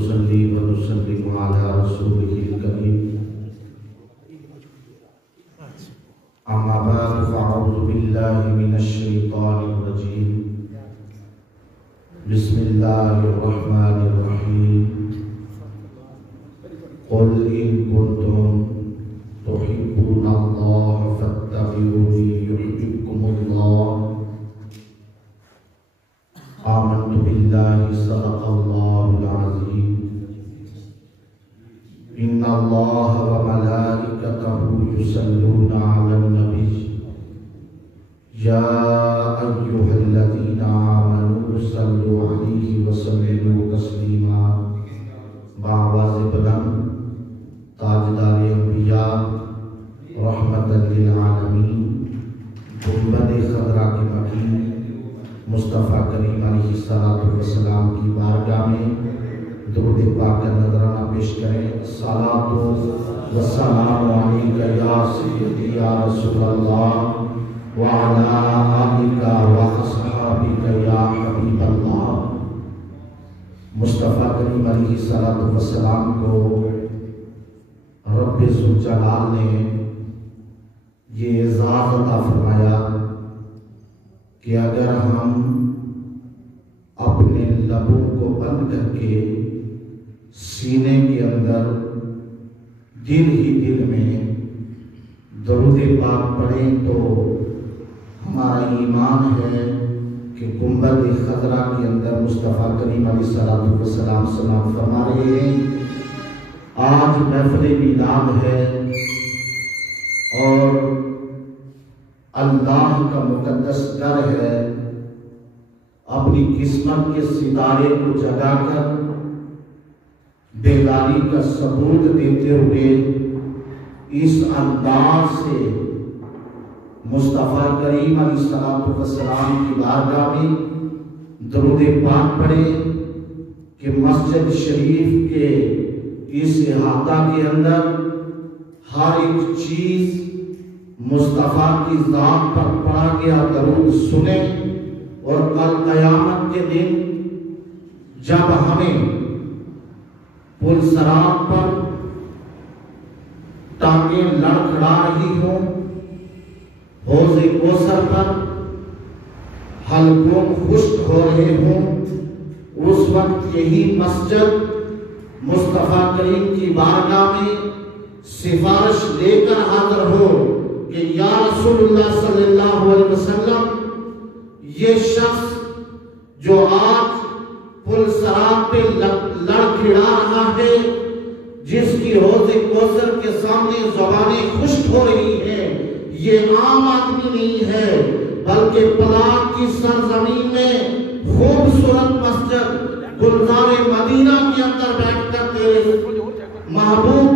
ونصلي ونسلم على رسوله الكريم أما بعد فأعوذ بالله من الشيطان الرجيم بسم الله الرحمن الرحيم قل إن كنتم تحبون الله فاتبعوني يحببكم الله آمنت بالله صدق الله العظيم إن الله وملائكته يصلون على النبي يا أيها الذين آمنوا صلوا عليه وسلموا تسليما بآواز بلند تاجدار انبیاء رحمت للعالمین گنبد خضرا کے مکین مصطفیٰ کریم علیہ السلام کی بارگاہ میں درود پاک کا نذرانہ پیش کریں. الصلاۃ والسلام علیک یا سیدی یا رسول اللہ وعلی آلک واصحابک یا حبیب اللہ. مصطفیٰ کریم علیہ السلام کو رب ذوالجلال نے یہ اعزاز عطا فرمایا کہ اگر ہم اپنے لبوں کو بند کر کے سینے کے اندر دل ہی دل میں درود پاک پڑھیں تو ہمارا ایمان ہے کہ گنبد خضرا کے اندر مصطفیٰ کریم علیہ السلام سلام فرما رہے ہیں. آج محفل میلاد ہے اور اللہ کا مقدس در ہے. اپنی قسمت کے ستارے کو جگا کر بیداری کا ثبوت دیتے ہوئے اس انداز سے مصطفیٰ کریم علیہ السلام کی بارگاہ میں درود پاک پڑھے کہ مسجد شریف کے اس احاطہ کے اندر ہر ایک چیز مصطفیٰ کی ذات پر پڑھا گیا درود سنیں اور کل قیامت کے دن جب ہمیں پل صراط پر ٹانگیں لڑکھڑا رہی ہوں، حوض کوثر پر حلقوں خشک ہو رہے ہوں، اس وقت یہی مسجد مصطفیٰ کریم کی بارگاہ میں سفارش لے کر حاضر ہو کہ یا رسول اللہ صلی اللہ علیہ وسلم یہ شخص جو آج پل صراط پہ لڑکھڑا رہا ہے، جس کی حوض کوثر کے سامنے زبانیں خشک ہو رہی ہیں، یہ عام آدمی نہیں ہے بلکہ پلاک کی سرزمین میں خوبصورت مسجد گلزار مدینہ کے اندر بیٹھ کر تیرے محبوب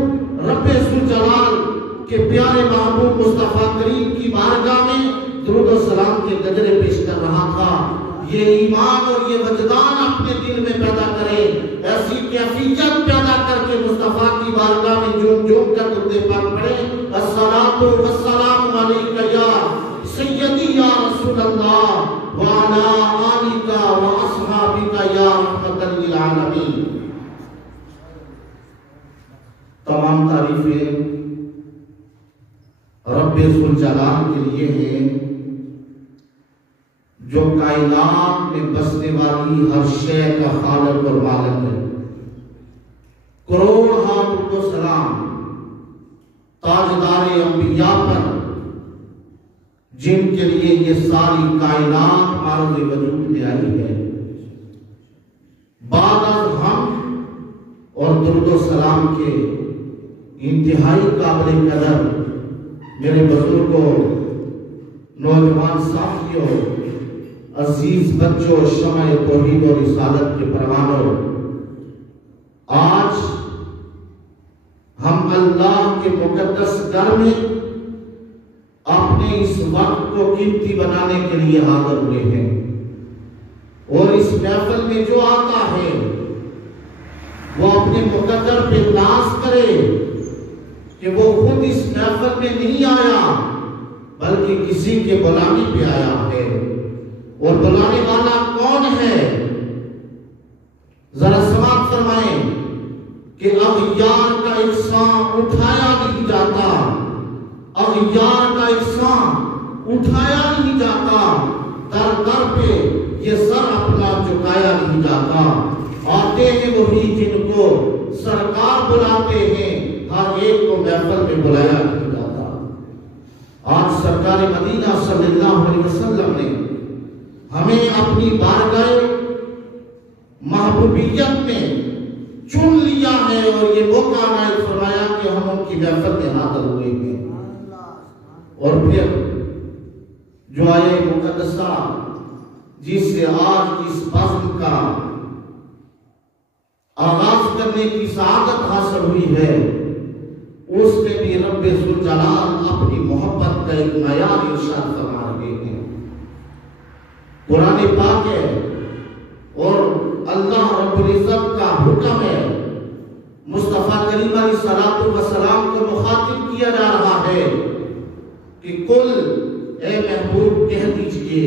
رب ذوالجلال کے پیارے محبوب مصطفیٰ کریم کی بارگاہ میں درود و سلام کے گجرے پیش کر رہا تھا. یہ ایمان اور یہ وجدان اپنے دل میں پیدا کرے، ایسی کیفیت پیدا کر کے مصطفیٰ کی بارگاہ میں جھوم جھوم کر درود پاک پڑھے. الصلاۃ والسلام علیک یا سیدی یا رسول اللہ وعلی آلک واصحابک یا رحمت للعالمین. تمام تعریفیں رب ذوالجلال کے لیے ہیں جو کائنات میں بسنے والی ہر شے کا خالق اور مالک ہے. کروڑ درود و سلام تاجدار انبیاء پر جن کے لیے یہ ساری کائنات معرض وجود میں آئی ہے. بعد از حمد اور درود و سلام کے انتہائی قابل قدر میرے بزرگوں، نوجوان ساتھیوں، عزیز بچوں، شمع توحید اور رسالت کے پروانوں، آج ہم اللہ کے مقدس گھر میں اپنے اس وقت کو قیمتی بنانے کے لیے حاضر ہوئے ہیں. اور اس محفل میں جو آتا ہے وہ اپنے مقدر پہ ناز کرے کہ وہ خود اس محفل میں نہیں آیا بلکہ کسی کے بلانے پہ آیا ہے. اور بلانے والا کون ہے؟ ذرا سماعت فرمائیں. کہ اغیار کا احسان اٹھایا نہیں جاتا، اغیار کا احسان اٹھایا نہیں جاتا، در در پہ یہ سر اپنا جھکایا نہیں جاتا۔ آتے ہیں وہی جن کو سرکار بلاتے ہیں، ہر ایک کو محفل میں بلایا نہیں جاتا۔ آج سرکار مدینہ صلی اللہ علیہ وسلم نے ہمیں اپنی بارگاہ محبوبیت میں چن لیا ہے اور یہ موقع عنایت فرمایا کہ ہم ان کی محفل میں حاضر ہوئے ہیں۔ اور پھر جو آیے مقدسہ جس سے آج اس بزم کا آغاز کرنے کی سعادت حاصل ہوئی ہے، اس میں بھی رب ذوالجلال اپنی محبت کا ایک معیار ارشاد فرما رہے ہیں۔ قرآن پاک ہے اور اللہ رب العزت کا حکم ہے، مصطفیٰ کریم علیہ الصلوۃ والسلام کو مخاطب کیا جا رہا ہے کہ کل اے محبوب کہہ دیجئے،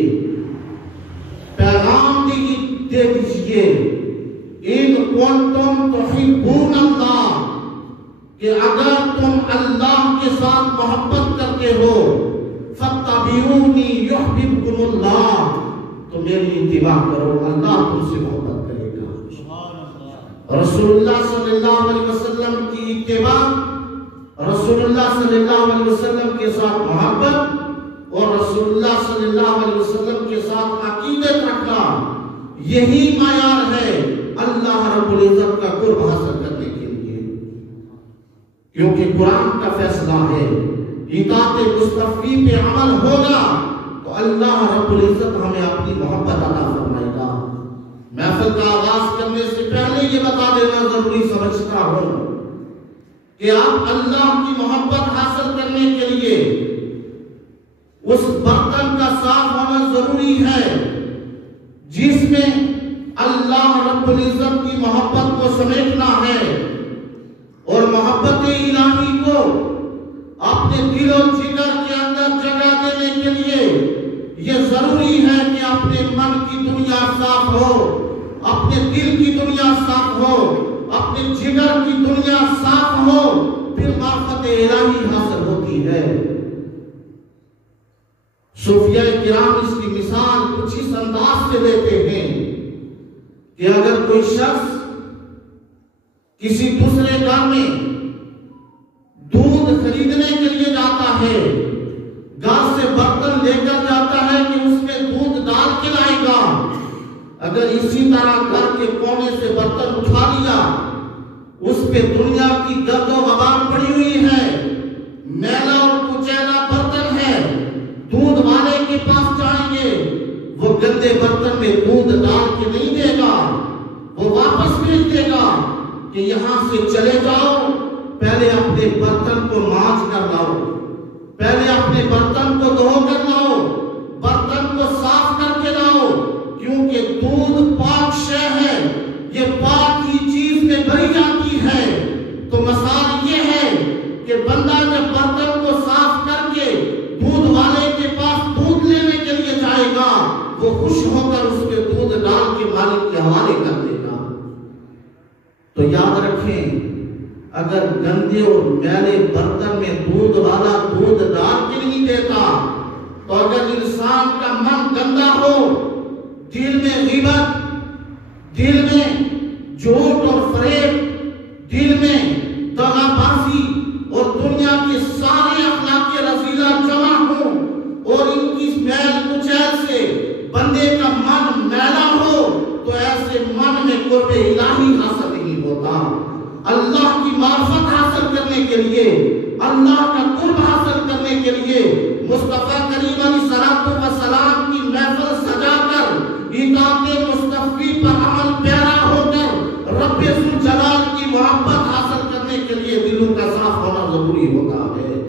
پیغام دے دیجئے، ان کنتم تحبون اللہ، کہ اگر تم اللہ کے ساتھ محبت کرتے ہو، فاتبعونی یحببکم اللہ، تو میری اتباع کرو، اللہ تم سے محبت کرے گا۔ رسول اللہ صلی اللہ علیہ وسلم کی اتباع، رسول اللہ صلی اللہ علیہ وسلم کے ساتھ محبت اور رسول اللہ صلی اللہ علیہ وسلم کے ساتھ عقیدت رکھنا، یہی معیار ہے اللہ رب العزت کا قرب حاصل کرنے کے لیے۔ کیونکہ قرآن کا فیصلہ ہے اطاعت مصطفی پہ عمل ہوگا تو اللہ رب العزت ہمیں اپنی محبت عطا فرمائے گا۔ محفل کا آغاز کرنے سے پہلے یہ بتا دینا ضروری سمجھتا ہوں کہ آپ اللہ کی محبت حاصل کرنے کے لیے اس برتن کا صاف ہونا ضروری ہے جس میں اللہ رب العزت کی محبت کو سمیٹنا ہے، اور محبت الہی کو اپنے دل و جگر کے اندر جگہ دینے کے لیے یہ ضروری ہے کہ اپنے من کی دنیا صاف ہو، اپنے دل کی دنیا صاف ہو، اپنے جگر کی دنیا صاف ہو، پھر معرفت الہی حاصل ہوتی ہے۔ صوفیاء کرام اس کی مثال کچھ اس انداز سے دیتے ہیں کہ اگر کوئی شخص کسی دوسرے گھر میں دودھ خریدنے کے لیے جاتا ہے، گھر سے برتن لے کر جاتا ہے کہ اس میں دودھ ڈال کے لائے گا، اگر اسی طرح گھر کے کونے سے برتن اٹھا لیا، اس پہ دنیا کی گرد و غبار پڑی ہوئی ہے، میلا اور کچیلا برتن ہے، دودھ والے کے پاس جائیں گے، وہ گندے برتن میں دودھ ڈال کے نہیں دے گا، وہ واپس بھیج دے گا کہ یہاں سے چلے جاؤ، پہلے اپنے برتن کو مانج کر لاؤ، پہلے اپنے برتن کو دھو کر لاؤ، برتن کو صاف کر کے لاؤ، کیونکہ دودھ پاک شے ہے، یہ پاک کی چیز میں بھری جاتی ہے۔ تو مثال یہ ہے کہ بندہ جب برتن کو صاف کر کے دودھ والے کے پاس دودھ لینے کے لیے جائے گا، وہ خوش ہو کر اس کے دودھ ڈال کے مالک کے حوالے کر دے گا۔ تو یاد رکھیں، اگر گندے اور میلے برتن میں دودھ والا دودھ ڈال کے نہیں دیتا، تو اگر انسان کا من گندا ہو، دل میں غیبت، دل میں جھوٹ اور فریب، دل میں دغا بازی اور دنیا کے سارے اخلاق رذیلہ جمع ہوں، اور ان کی میل کچیل سے بندے کا من میلا ہو، تو ایسے من میں قرب الہی حاصل نہیں ہوتا۔ اللہ کی معرفت حاصل کرنے کے لیے، اللہ کا قرب حاصل کرنے کے لیے مصطفیٰ کریم علیہ الصلوۃ والسلام کی محفل سجا کر اطاعت مصطفی پر عمل پیرا ہو کر رب ذوالجلال کی محبت حاصل کرنے کے لیے دلوں کا صاف ہونا ضروری ہوتا ہے۔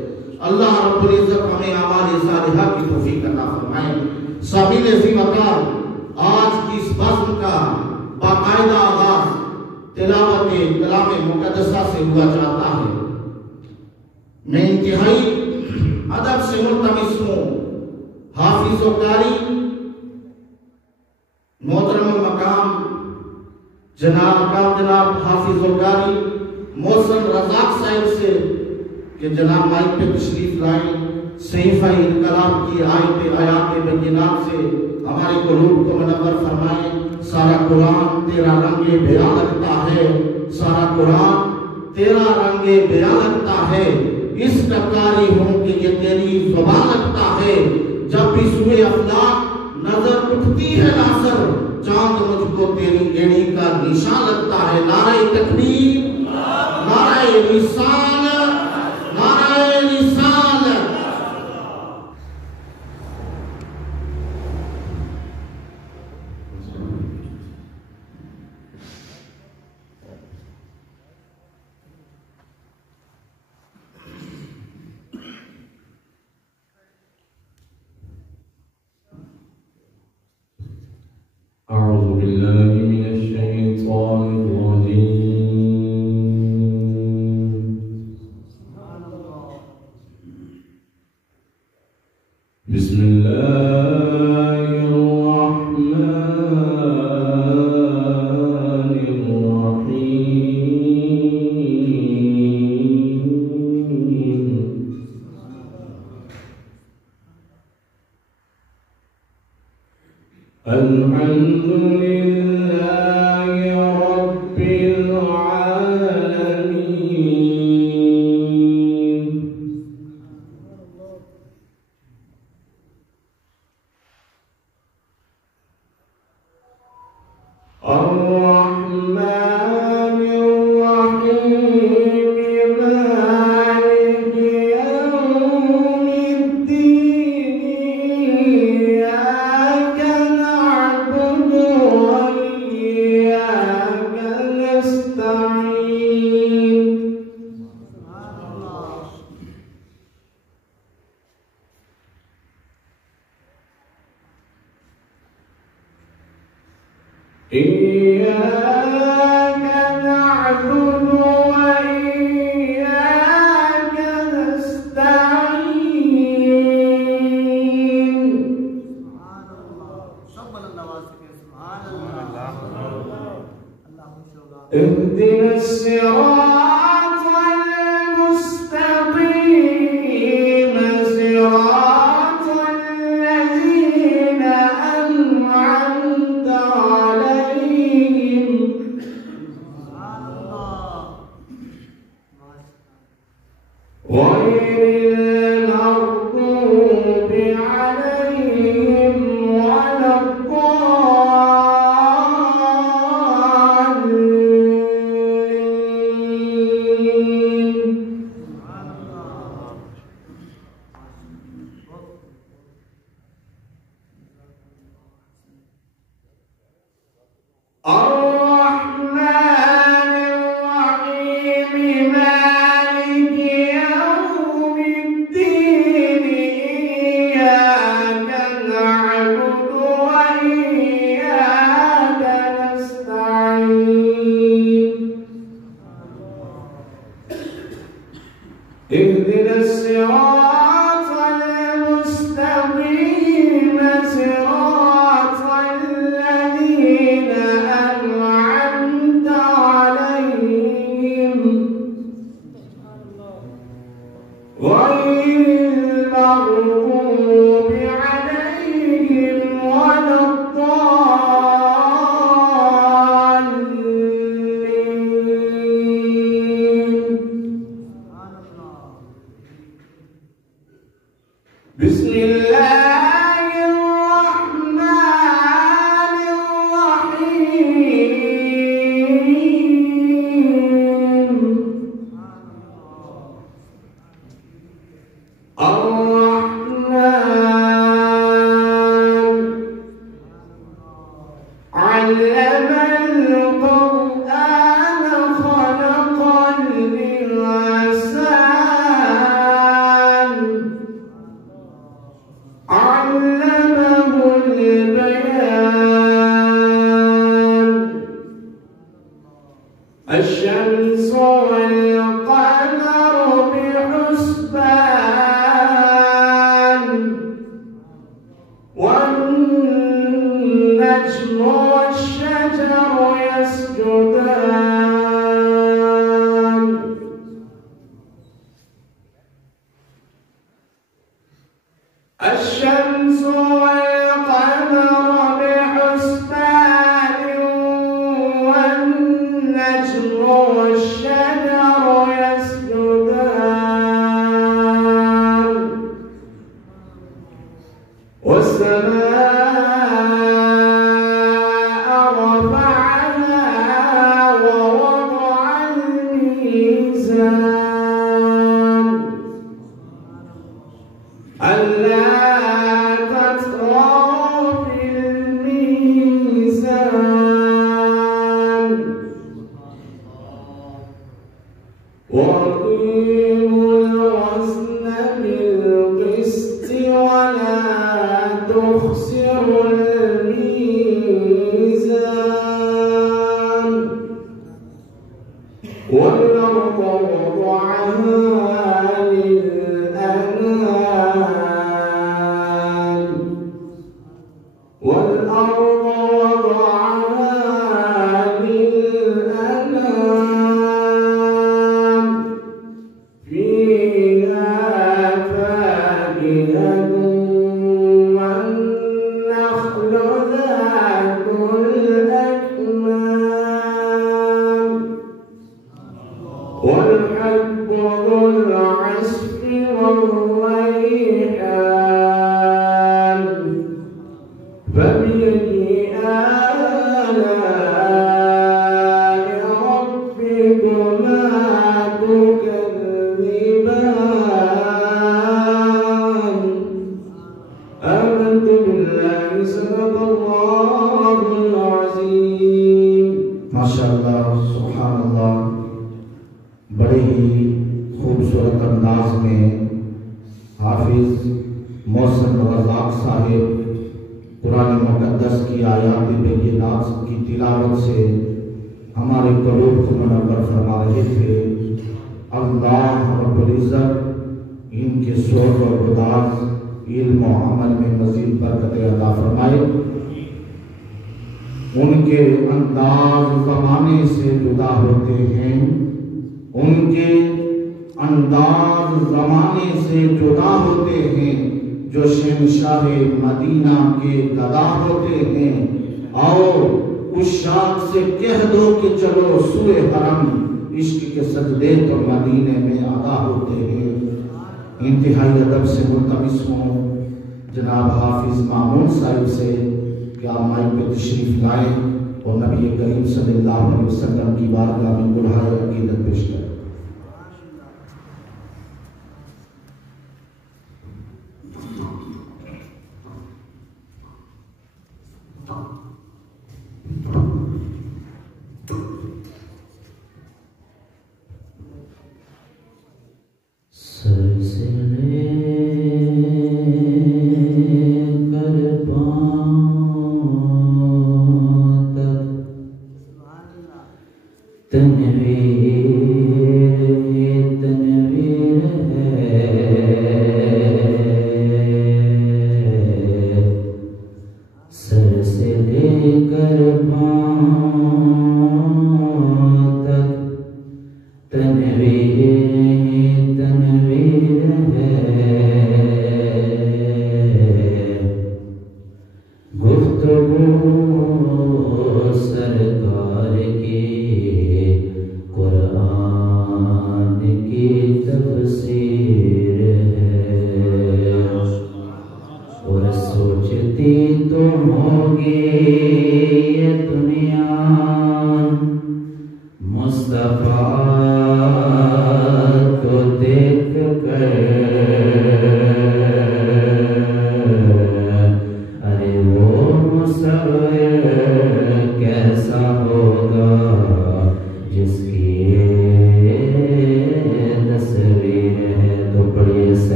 اللہ رب العزت ہمیں اعمال صالحہ کی توفیق عطا فرمائے۔ سامعین عظیم اکرام، آج کی اس بزم کا باقاعدہ آغاز تلاوت کلام مقدسہ سے ہوا چاہتا ہے۔ میں انتہائی ادب سے ملتمس ہوں حافظ و قاری محترم المقام جناب حافظ و قاری محسن رزاق صاحب سے کہ جناب مائک پہ تشریف لائیں، صحیفہ انقلاب کی آیات بینات سے ہمارے قلوب کو منور فرمائیں۔ سارا قرآن تیرا رنگ بیاں لگتا ہے، سارا قرآن تیرا رنگ بیاں لگتا ہے، اس کا قاری ہوں کہ یہ تیری زبان لگتا ہے۔ جب بھی سوئے افلاک نظر اٹھتی ہے ناصر، چاند مجھ کو تیری ایڑی کا نشان لگتا ہے۔ نعرہ تکبیر، نعرہ رسالت، نعرہ رسالت۔ أعوذ بالله من الشيطان الرجيم. بسم الله الرحمن الرحيم. الحمد لله رب العالمين. الرحمن الرحيم مالك يوم الدين. إياك نعبد وإياك نستعين. إياك نعبد وإياك نستعين. اهدنا الصراط المستقيم، صراط الذين أنعمت عليهم غير المغضوب عليهم ولا الضالين. الرحمن الرحيم مالك يوم الدين. إياك نعبد وإياك نستعين. اهدنا الصراط المستقيم، صراط الذين أنعمت عليهم غير المغضوب عليهم ولا الضالين. بسم الله الرحمن الرحيم. الرحمن علم القرآن خلق الإنسان. للأنام والأرض وضعها للأنام فيها فاكهة والنخل ذات الأكمام والحب ذو العصف والريحان فبأي آلاء ربكما تكذبان آمنت بالله صدق الله العظيم ماشاءاللہ سبحان اللہ، بڑے ہی خوبصورت انداز میں حافظ محسن رزاق صاحب قرآن مقدس کی آیات بینات کی تلاوت سے ہمارے قلوب کو منور فرما رہے تھے۔ اللہ رب العزت ان کے صوت اور گداز علم و عمل میں مزید برکت عطا فرمائے۔ ان کے انداز زمانے سے جدا ہوتے ہیں، ان کے انداز زمانے سے جدا ہوتے ہیں، جو شہنشاہ مدینہ کے گدا ہوتے ہیں۔ اور اس شاخ سے کہہ دو کہ چلو سوئے حرم، عشق کے سجدے تو مدینے میں ادا ہوتے ہیں۔ انتہائی ادب سے ملتمس ہوں جناب حافظ مامون صاحب سے کہ آپ مائک پہ تشریف لائیں اور نبی کریم صلی اللہ علیہ وسلم کی بارگاہ میں گلہائے عقیدت پیش کریں۔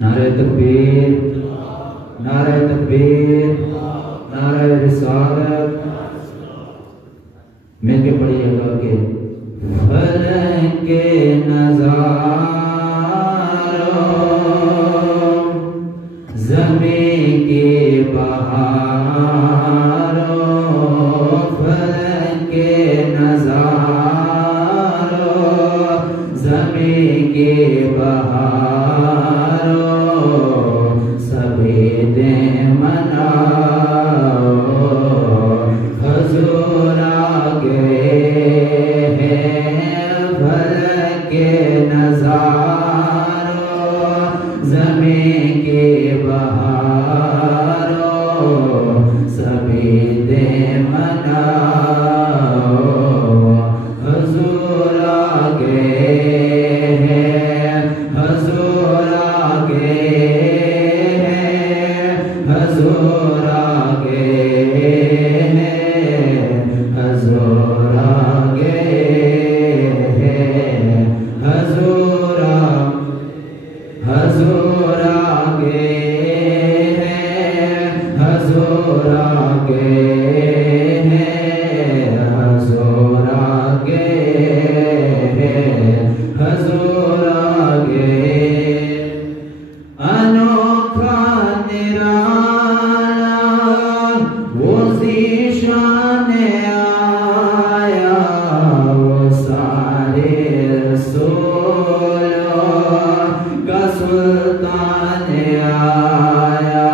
نعرہ تکبیر، نعرہ تکبیر، نعرہ رسالت، مل کے پڑھیے گا کہ فلک کے نظاروں زمین کی بہاروں، فلک کے نظاروں زمین کی بہاروں زمین کی بہاروں سبھی دے مناؤ حضور آگے ہے حضور آگے ہے حضور آگے ہے حضور آگے ہے حضور حضور آگے ہے حضور آگے ہے حضور آگے ہے حضور آگے انوکھا نرالا وہ ذیشان آیا وہ سارے رسولوں کا سلطان آیا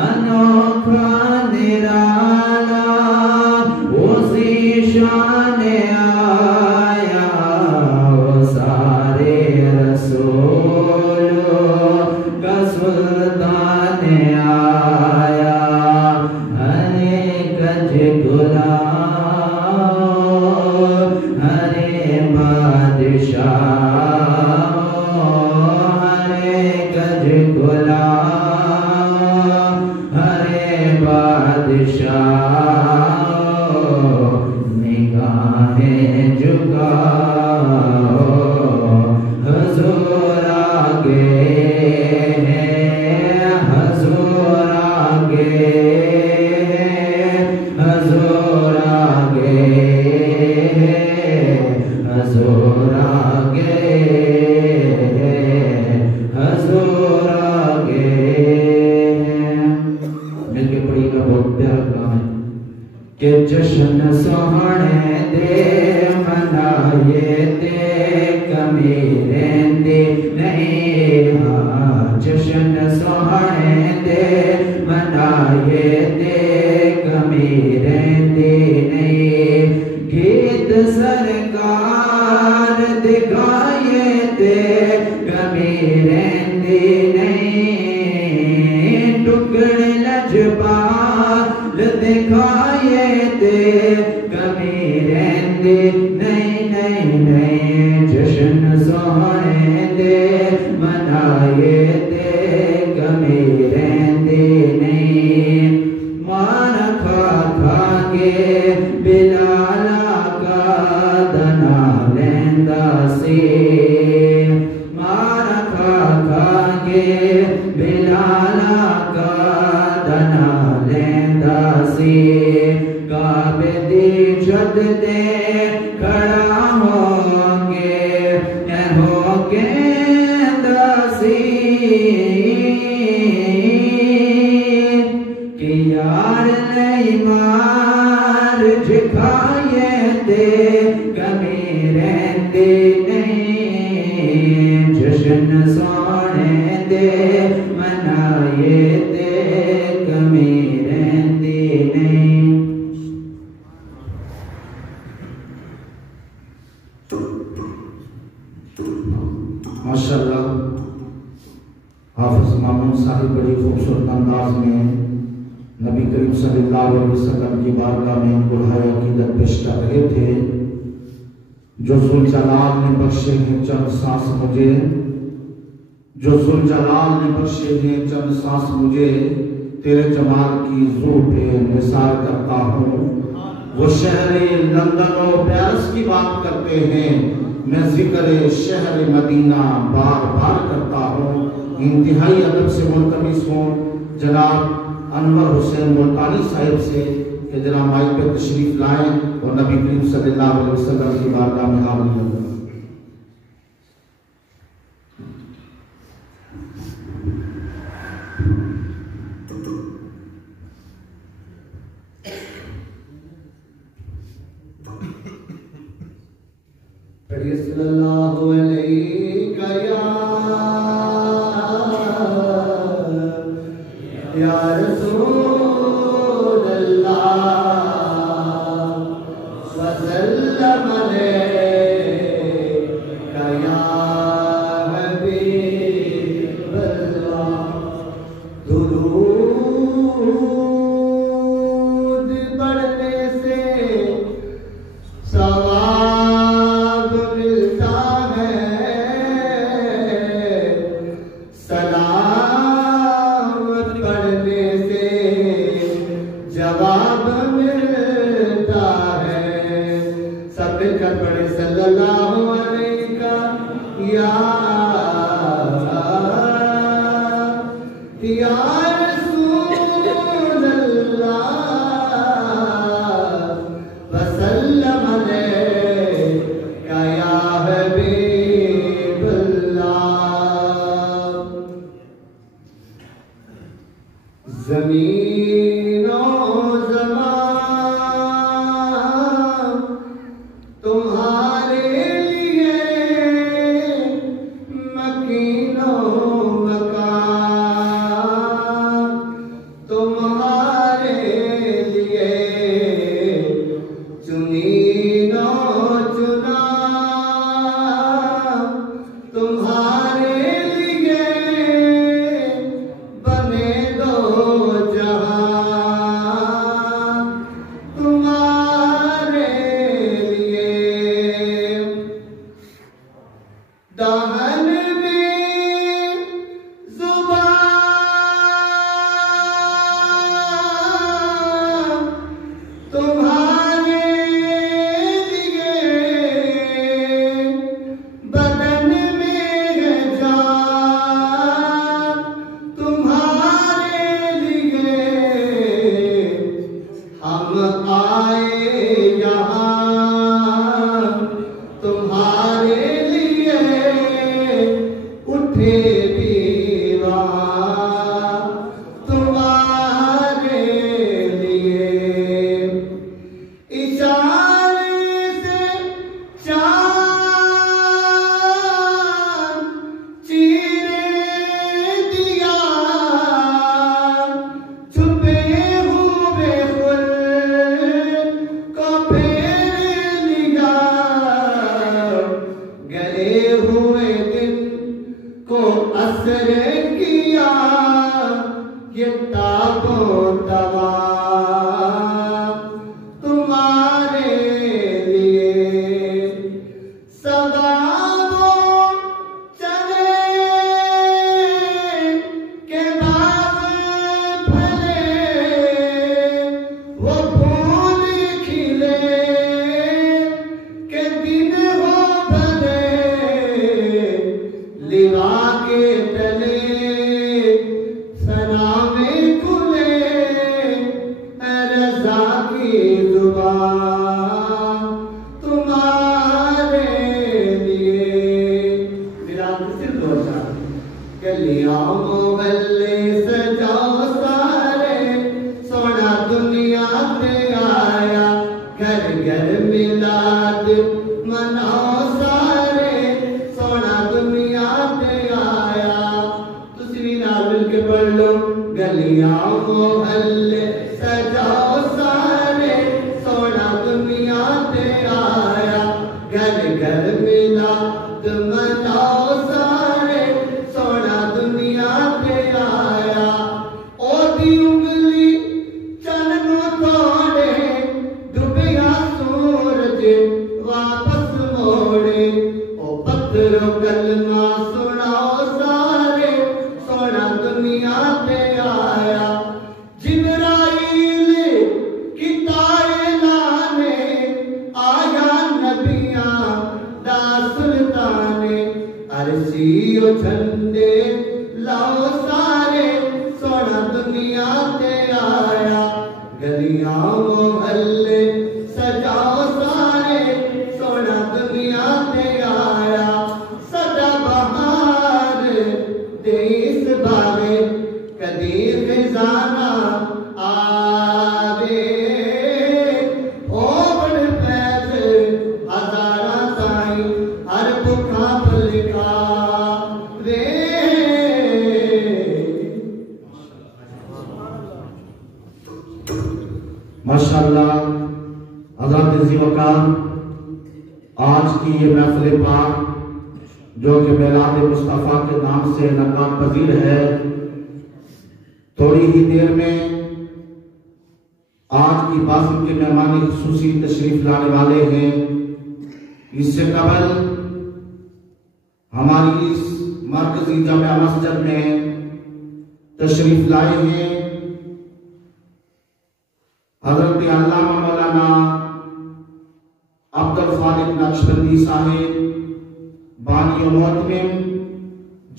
انوکھا نرالا وہ ذیشان آیا وہ سارے رسولوں کا سلطان آیا ہرے گج گلاب ہرے بادشاہ ہرے گج گلاب ہرے بادشاہ نگاہیں جھکاؤ حضور آگے ہے حضور آگے ہے حضور آگے ہے حضور آگے ہے حضور آگے ہے مل کے پڑھی کا بہت پیارا کلام ہے کہ جشن سوہنے دے منائے دے کمی رہندی نہیں ہاں جشن سوہنے دے منائے دے کمی رہندی نہیں گیت سرکار دکھائے دے کمی رہندی نہیں ٹکڑے لجپال دکھائے دے کمی رہندی نہیں نہیں نہیں جشن سوہنے دے منائے دے کمی رہندی نہیں مار کھا کھا کے بلالا کا دنا لیندا سی مار کھا کھا کے بلالا کا دنا لیندا سی کعبے دی چھت تے کھڑا ہو کے ہو کہندا سی کہ یار نہیں مار جھکائے دے کمی رہندی نہیں جشن سونے دے منائے دے کمی رہندی نہیں ماشاءاللہ حافظ مامون صاحب بڑی خوبصورت انداز میں نبی کریم صلی اللہ علیہ وسلم کی بارگاہ میں بڑھائی عقیدت پیش کر رہے تھے جو ذوالجلال نے بخشے ہیں چند سانس مجھے جو ذوالجلال نے بخشے ہیں چند سانس مجھے تیرے جمال کی زو پہ نثار کرتا ہوں وہ شہر لندن و پیرس کی بات کرتے ہیں میں ذکر شہر مدینہ بار بار کرتا ہوں انتہائی ادب سے ملتمس ہوں جناب انور حسین ملتانی صاحب سے کہ جناب مائک پہ تشریف لائیں اور نبی کریم صلی اللہ علیہ وسلم کی بارگاہ میں حاضر ہوں صلی اللہ علیہ یا رسول اللہ وسلم علیہ یا حبیب سلام پڑھنے سے جواب ملتا ہے. سب مل کر پڑھے صلی اللہ علیہ یا رسول اللہ وسلم علیکہ یا حبیب اللہ. زمین و زمان تمہارے لیے مکین و مکان تمہارے لیے چنین و چنا تمہارے لیے بنے دو جہاں تمہارے لیے. دہن میں زبان تمہارے لیے بدن میں ہے جان تمہارے لیے. ہم آئے یہاں تمہارے لیے اٹھے بھی وہاں تمہارے لیے. اشارے سے چاند چیرے دیا چھپے ہوئے خلق کو پھیر لیا. گلے ہوئے دن کو اثر کیا یہ تاب و دوام تمہارے لیے. ثواب و چلے کے باغ پھلے وہ پھول کھلے کہ دن ہو بھلے لیوا کے تلے ثنا میں کھلے رضا کی زبان تمہارے لیے. میرا صرف دو شاعر گلیاں محلے سجاؤ سارے سونا دنیا تے آیا گھر گھر میلاد مناؤ سارے سونا دنیا تے آیا. تسی بھی نال مل کے پڑھ لو. گلیاں محلے سجاؤ سارے سونا دنیا تے آیا گھر گھر میلاد مناؤ سارے سونا دنیا تے آیا. او دی انگلی چن نو توڑے ڈوبیا سورج واپس موڑے. او پتھرو کلمہ سناؤ سارے سونا دنیا تے آیا. جبرائیل کی تائلانے آیا نبیاں دا سلطانے. عرشی و جھنڈے لاؤ سارے سونا دنیا تے آیا. گلیاں محلے سجاؤ سارے سونا دنیا تے آیا. سدا بہار دے اس باغے کدی خزانہ آوے. او بڑ پیز ہزاراں تائیں ہر بکھا پلکا وے. ماشاءاللہ حضرت ذی وقار آج کی یہ محفل پاک جو کہ میلاد مصطفیٰ کے نام سے انعقاد پذیر ہے. تھوڑی ہی دیر میں آج کی بازم کے مہمانی خصوصی تشریف لانے والے ہیں. اس سے قبل ہماری اس مرکزی جامع مسجد میں تشریف لائے ہیں حضرت علامہ مولانا عبد الخالق نقشبندی صاحب بانی و محتمم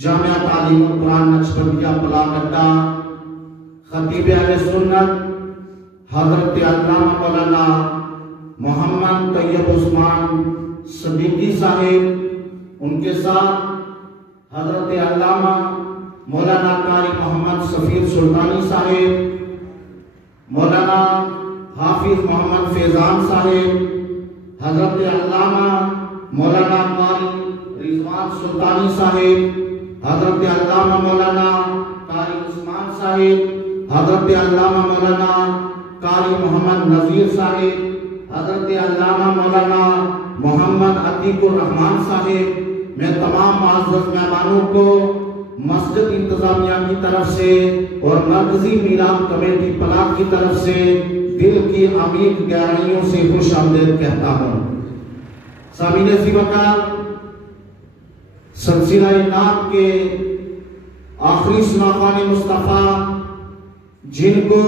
جامعہ تعلیم القرآن نقشبندیہ پلاک اڈا، خطیب اہل سنت حضرت علامہ مولانا محمد طیب عثمان صدیقی صاحب، ان کے ساتھ حضرت علامہ مولانا قاری محمد سفیر سلطانی صاحب، مولانا حافظ محمد فیضان صاحب، حضرت علامہ مولانا قاری رضوان سلطانی صاحب، حضرت علامہ مولانا قاری عثمان صاحب، حضرت علامہ مولانا قاری محمد نذیر صاحب، حضرت علامہ مولانا محمد عتیق الرحمان صاحب۔ میں تمام معزز مہمانوں کو مسجد انتظامیہ کی طرف سے اور مرکزی میلاد کمیٹی پلاک کی طرف سے دل کی عمیق گہرائیوں سے خوش آمدید کہتا ہوں۔ سامعین عزیز وقار، سلسلہ نعت کے آخری سنافان مصطفیٰ جن کو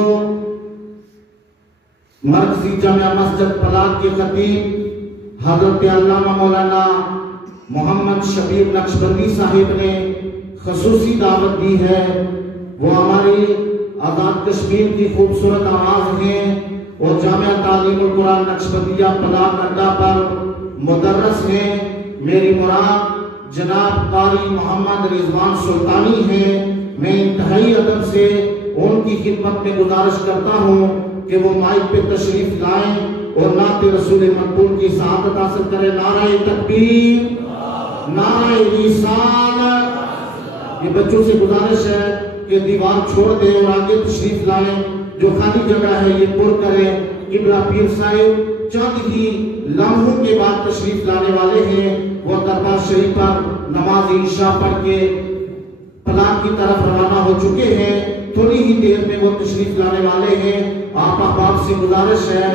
مرکزی جامع مسجد پلاک کے خطیب حضرت علامہ مولانا محمد شبیر نقشبندی صاحب نے خصوصی دعوت دی ہے، وہ ہماری آزاد کشمیر کی خوبصورت آواز ہیں اور جامعہ تعلیم القرآن نقشبندیہ پلاک اڈا پر مدرس ہیں۔ میری مراد جناب قاری محمد رضوان سلطانی ہیں۔ میں انتہائی ادب سے ان کی خدمت میں گزارش کرتا ہوں کہ وہ مائک پہ تشریف لائیں اور نعت رسول مقبول کی سعادت حاصل کریں۔ نعرہ تکبیر، نعرہ رسالت۔ یہ بچوں سے گزارش ہے کہ دیوار چھوڑ دیں اور آگے تشریف لائیں، جو خالی جگہ ہے یہ پر کریں۔ قبلہ پیر صاحب چند ہی لمحوں کے بعد تشریف لانے والے ہیں، وہ دربار شریف پر نماز عشاء پڑھ کے پلاک کی طرف روانہ ہو چکے ہیں، تھوڑی ہی دیر میں وہ تشریف لانے والے ہیں۔ آپ احباب سے گزارش ہے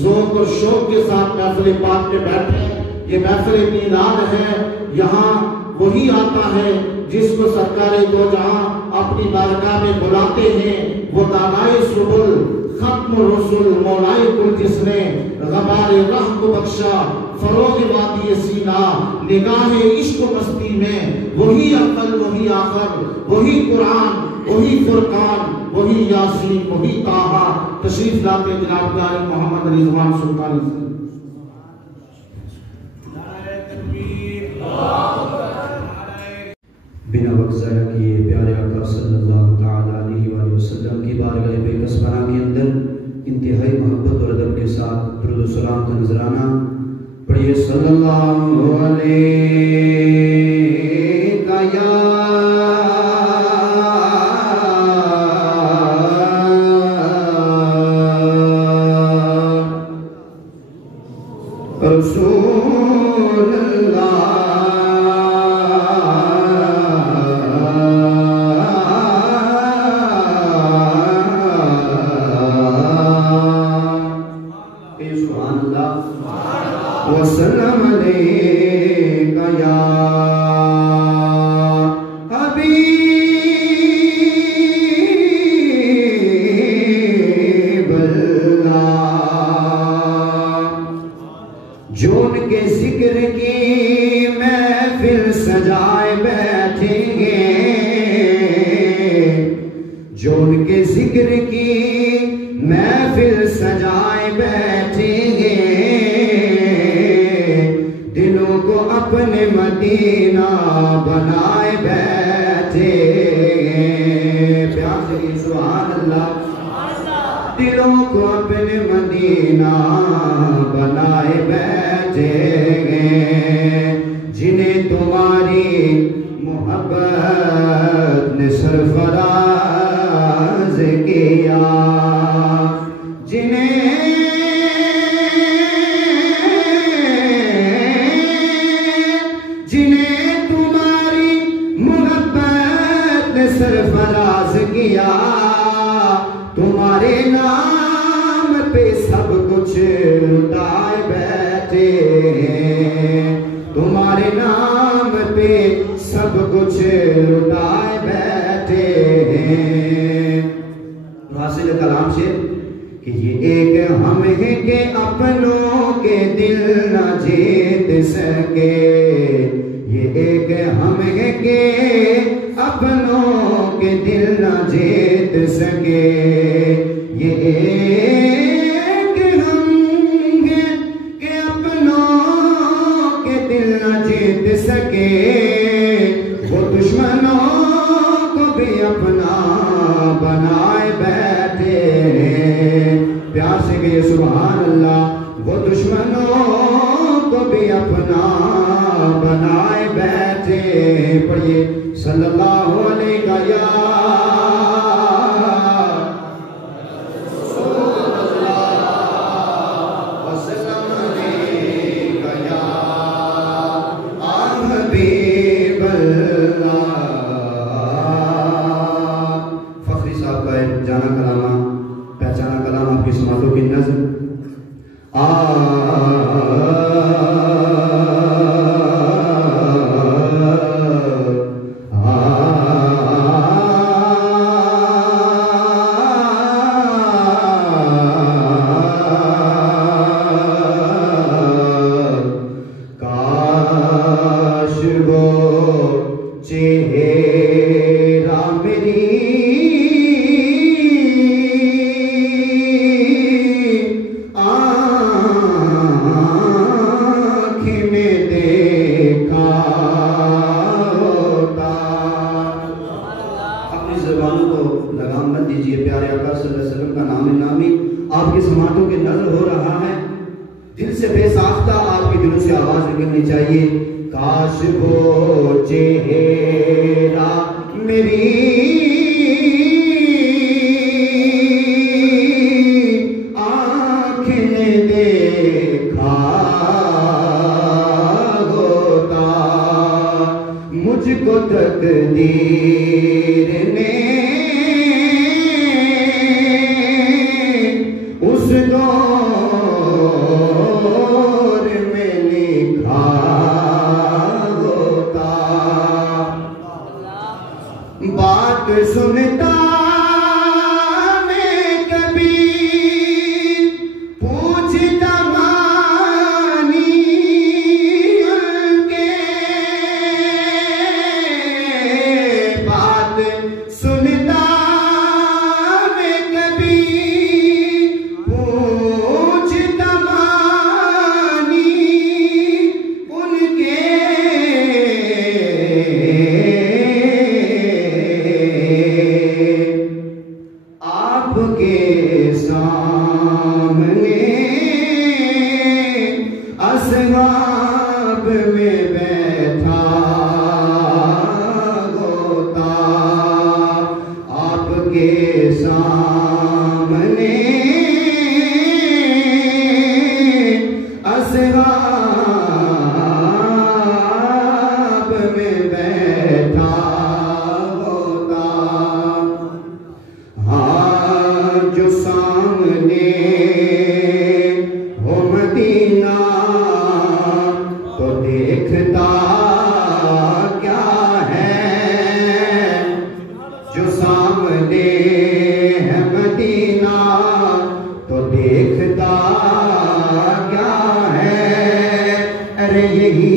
ذوق اور شوق کے ساتھ محفل پاک پہ بیٹھیں۔ یہ محفل میلاد ہے، یہاں وہی آتا ہے جس کو سرکار دو جہاں اپنی بارگاہ میں بلاتے ہیں، وہ دانائے سبل ختم رسول مولائے کل، جس نے غبار راہ کو بخشا فروغ وادی سینا نگاہ عشق و مستی میں، وہی عقل وہی آخر وہی قرآن وہی فرقان وہی یاسین وہی طٰہٰ۔ تشریف لاتے جناب قاری محمد رضوان سلطانی سے۔ بنا وقت ضائع کیے پیارے آقا صلی اللہ تعالیٰ علیہ وآلہ وسلم کی بارگاہ بے کسبانہ کے اندر انتہائی محبت اور ادب کے ساتھ درود و سلام کا نذرانہ پڑھیے۔ صلی اللہ علیہ یا رسول اللہ وسلم علیکہ یا حبیب اللہ۔ جو ان کے ذکر کی محفل سجائے بیٹھیں گے، جو ان کے ذکر کی محفل سجائے بیٹھیں گے، دلوں کو اپنے مدینہ بنائے بیٹھے گے۔ پیار سے سبحان اللہ۔ دلوں کو اپنے مدینہ بنائے بیٹھے گے، جنہیں تمہاری محبت نے سرفراز کیا، جنہیں تمہاری محبت نے سرفراز کیا، تمہارے نام پہ سب کچھ لٹائے بیٹھے ہیں، تمہارے نام پہ سب کچھ کچھ لٹائے بیٹھے ہیں. حاصل کلام سے کہ یہ ایک ہم ہیں کہ اپنوں کے دل نہ جیت سکے. یہ ایک ہم ہیں کہ اپنوں کے دل نہ جیت سکے. یہ ایک ہم ہیں کہ اپنوں کے دل نہ جیت سکے. وہ دشمنوں کو بھی اپنا بنائے بیٹھے ہیں. پیار سے کہیے سبحان اللہ. وہ دشمنوں کو بھی اپنا بنائے بیٹھے. پڑھیے صلی اللہ علیہ جانا کلامہ پہچانا کلام آپ کی سماعتوں کی نظم. کاش وہ چہرہ میری آپ کی سماعتوں کے نظر ہو رہا ہے. دل سے بے ساختہ آپ کی دلوں سے آواز نکلنی چاہیے. کاش وہ چہرہ میری آنکھ نے دیکھا ہوتا. مجھ کو تقدیر نے اس دور میں لکھا ہوتا. بات سنتا میں کبھی پوچھتا مانی ان کے. بات سنتا میں کبھی کے سامنے اصحاب میں بیٹھا ہوتا. آپ کے سامنے اصحاب میں بیٹھا ہوتا. ہاں جو سامنے ہو مدینہ تو دیکھتا کیا ہے. جو سامنے ہے مدینہ تو دیکھتا کیا ہے. ارے یہی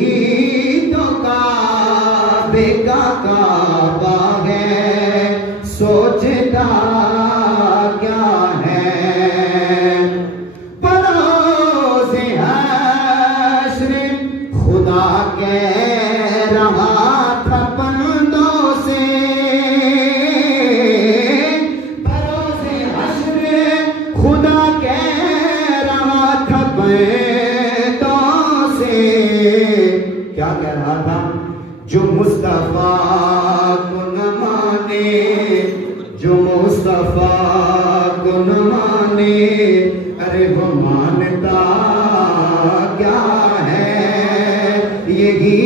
تو کعبے کا کعبہ ہے. سوچتا کیا ہے. بروز حشر خدا کہہ رہا تھا بندوں سے. بروز حشر خدا کہہ رہا تھا بندوں سے. کیا کہہ رہا تھا؟ جو مصطفیٰ کو نہ مانے، جو مصطفیٰ کو نہ مانے، ارے وہ مانتا کیا ہے. یہی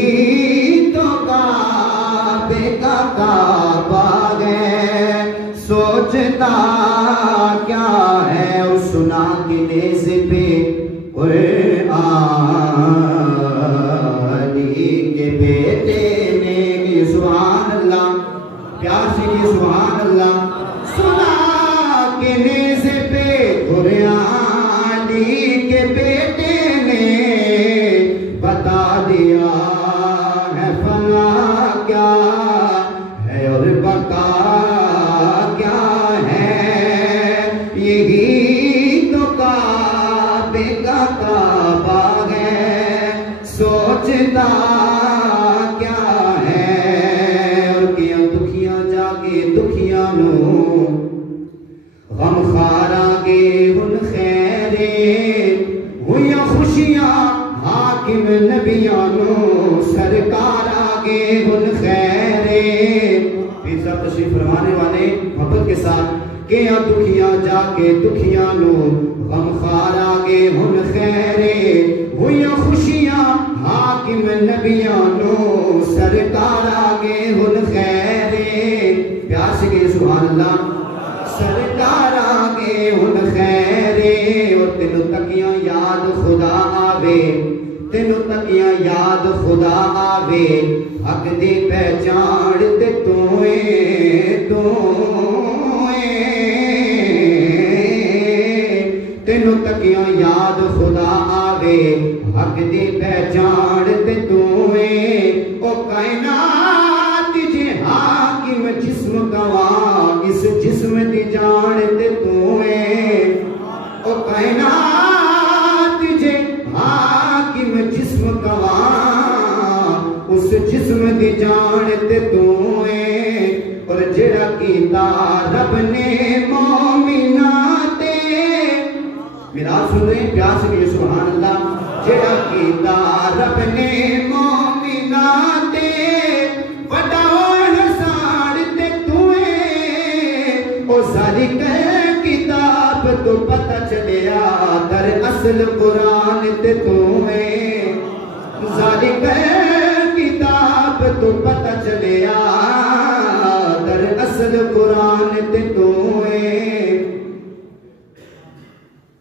تو کعبے کا کعبہ ہے. سوچتا کیا ہے. اور سنا کے نیز پہ قرآن علی کے بیٹے نے سبحان کہیے سبحان اللہ. سنا کہ نیزے پہ علی کے بیٹے نے بتا دیا ہے فنا کیا ہے اور بقا کیا ہے. یہی تو کعبے کا کعبہ ہے سوچتا کیا ہے. اور کیا دکھیاں جا کے دکھیاں نو غم خارا گے ہن خیرے ہویا خوشیاں حاکم نبیانو سرکار آگے ہن خیرے. پیر صاحب تشریف فرمانے والے محبت کے ساتھ کہ دکھیاں جا کے دکھیاں نو غم خار آگے ہن خیرے ہویا خوشیاں حاکم نبیانو سرکار آگے ہن خیرے. پیار سے کہ سبحان اللہ. سرکار آگے ہن خیرے. اور تینوں تکیاں یاد خدا آوے تینوں تکیاں یاد خدا آوے حق دی پہچان تے تینوں تکیاں یاد خدا آوے حق دی پہچان تے او کائنات جے حاکم جسم گواہ اس جسم دی جان تے او کائنات جے حاکم جسم گواہ اس جسم دی جان تے اور جڑا کیتا رب نے مومناں تے. میرا سن رہے ہیں پیار سے بھی سبحان اللہ. جڑا کیتا رب نے مومناں تے وڈا احسان تے او ساری کتاب تو پتہ چلیا در اصل قرآن تے ساری کتاب تو پتہ چلیا در اصل قرآن تے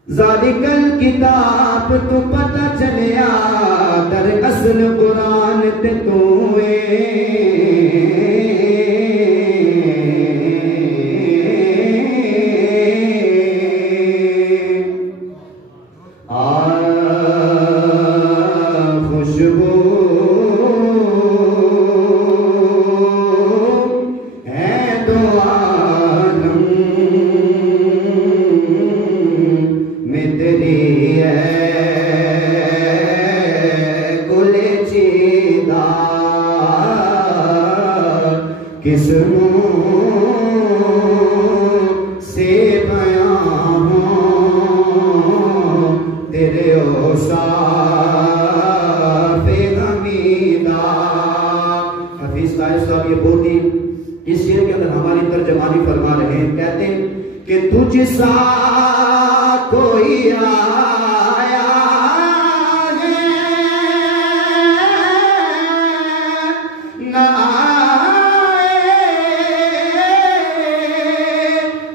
ذالک الکتاب تو پتہ چلیا در اصل قرآن تے خوشبو ہے دو عالم میں تیری ہے گل چیدہ کس منہ سے بیاں ہوں تیرے اوصاف حمیدہ. حفیظ طاہر صاحب یہ بولی اس شعر کے اندر ہماری ترجمانی فرما رہے ہیں. کہتے ہیں کہ تجھ سا کوئی آیا ہے نہ آئے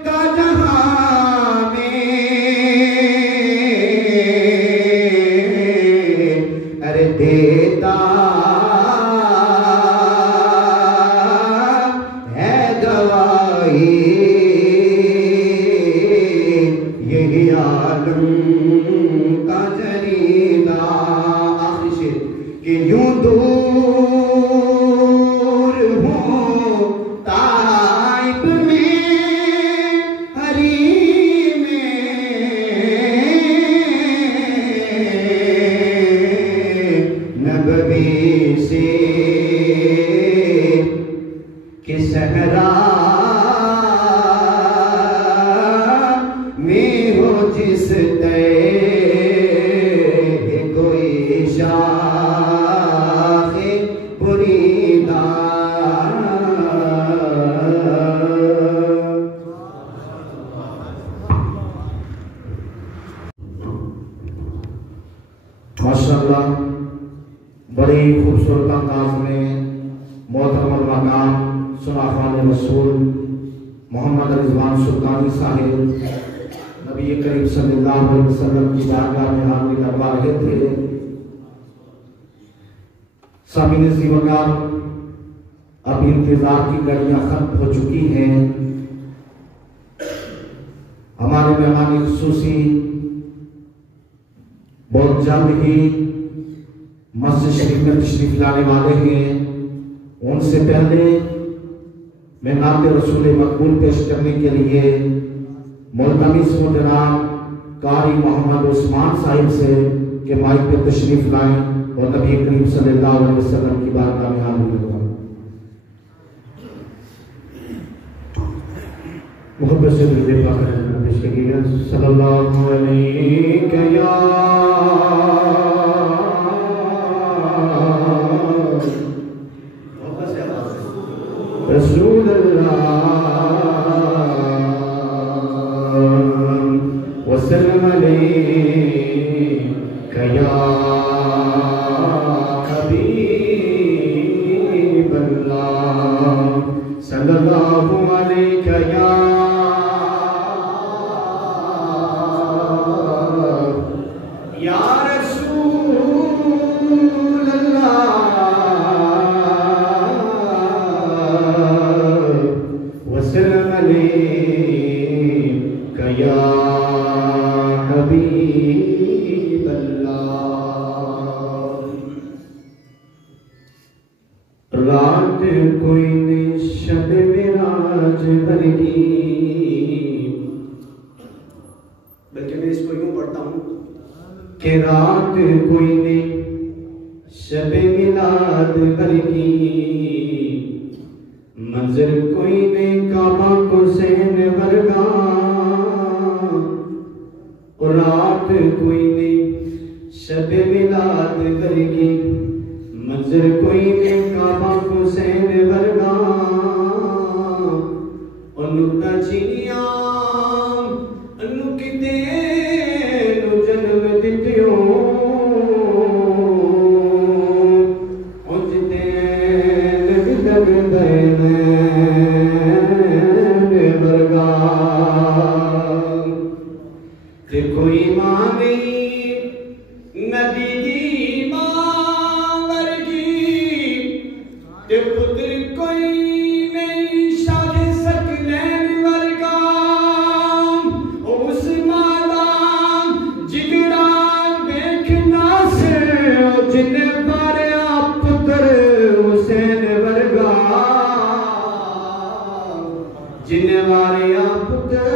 گا جہاں میں. ارے دیتا ہے گواہی یہی عالم کا جریدہ. آخری شعر کہ یوں دور ہوں طائف میں حریم نبوی سے کہ صحرا میں ہو جس تے کوئی شاخ بریدہ. ماشاءاللہ بڑی خوبصورت انداز میں محترم المقام سناخوان رسول محمد رضوان سلطانی صاحب نبی کریم صلی اللہ علیہ وسلم کی بارگاہ میں حاضری کروا رہے تھے. سامعین عزیز وقار اب انتظار کی گھڑیاں ختم ہو چکی ہیں. ہمارے مہمان خصوصی بہت جلد ہی مسجد شریف میں تشریف لانے والے ہیں. ان سے پہلے میں نعت رسول مقبول پیش کرنے کے لیے ملتمس ہوں جناب قاری محمد عثمان صاحب سے کہ مائک پہ تشریف لائیں اور نبی کریم صلی اللہ علیہ وسلم کی بارگاہ میں حاضر ہوگا. محبت سے درود پاک پیش کیجیے. صلی اللہ علیہ یا رسول اللہ وسلم علیک یا حبیب اللہ صلی اللہ علیک یا رسول اللہ وسلم علیک یا حبیب اللہ. رات کوئی نے شب معراج بھرگی، بلکہ میں اس کو یوں پڑھتا ہوں کہ رات کوئی نے شب میلاد بھرگی، منظر کوئی نے کعبہ کو حسین ورگا. رات کوئی نے شب میلاد بھرگی، منظر کوئی نے کعبہ کو حسین ورگا. اور نکتا چینیاں نکتے نو جنم دیتیوں، اجتے نگدگ دین ورگا. تے کوئی ماں نہیں نبی دی ماں ورگی، تے پتر کوئی نہیں شاہ سکلین ورگا. اس ماں دا جگرا دیکھنا سے جن باریا پتر حسین ورگا، جن باریا پتر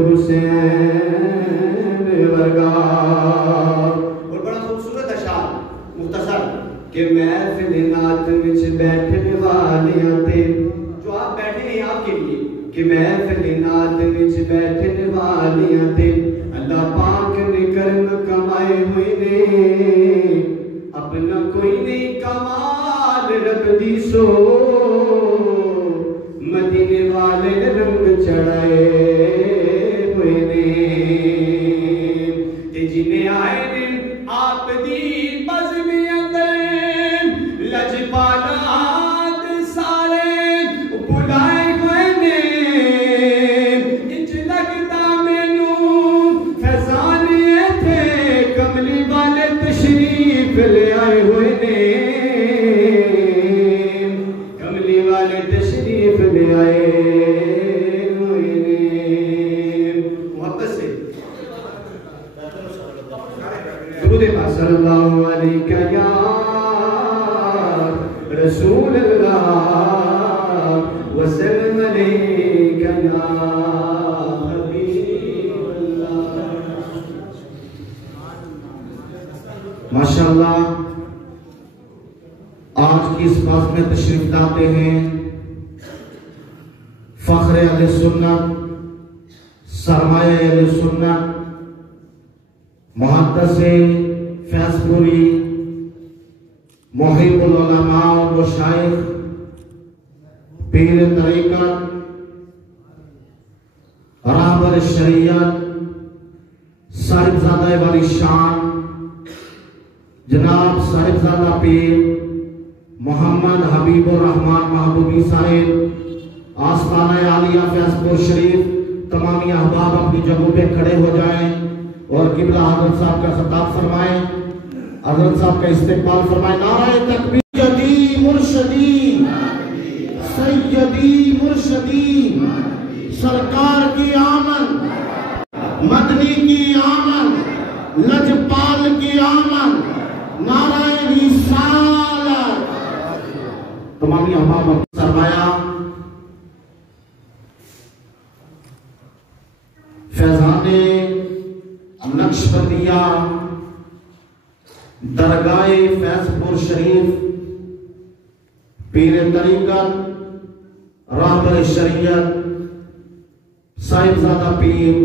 حسین ورگا. اور بڑا خوبصورت اشعار مختصر کہ محفل نعت وچ بیٹھنے والیاں تے، جو آپ بیٹھے ہیں آپ کے لیے، کہ محفل نعت وچ بیٹھنے والیاں تے اللہ پاک نے کرم کمائے ہوئے نے. اپنا کوئی نہیں کمال رب دی سو، مدینے والے رنگ چڑھائے ہوئے نے. تے جنہیں آئے نے آپ دی بزم اندر لجپالات سارے بلائے ہوئے نے. انج لگتا مینوں فیضان تھے کملی والے تشریف لے آئے ہوئے نے. کملی والے تشریف لے آئے ہوئے نے. محبت سے درود پاک صلی اللہ علیہ یا رسول اللہ وسلم علیک یا حبیب اللہ. ماشاءاللہ آج کی اس بات میں تشریف لاتے ہیں فخر اہل سنت، سرمایہ اہل سنت، محدث فیض پوری، محب العلماء و مشائخ، پیر طریقت، رہبر شریعت، صاحبزادہ والی شان جناب صاحبزادہ پیر محمد حبیب الرحمن محبوبی صاحب، آستانہ عالیہ فیض پور شریف. تمامی احباب اپنی جگہوں پہ کھڑے ہو جائیں اور قبلہ حضرت صاحب کا خطاب فرمائیں، حضرت صاحب کا استقبال فرمائیں. نعرہ تکبیر جدی مرشدی سرکار کی آمد، مدنی کی آمد، لجپال کی آمد، نعرہ رسالت۔ تمامی احباب سرمایہ فیضان نقشبندیہ درگاہ فیض پور شریف پیر طریقت راہبر شریعت صاحبزادہ پیر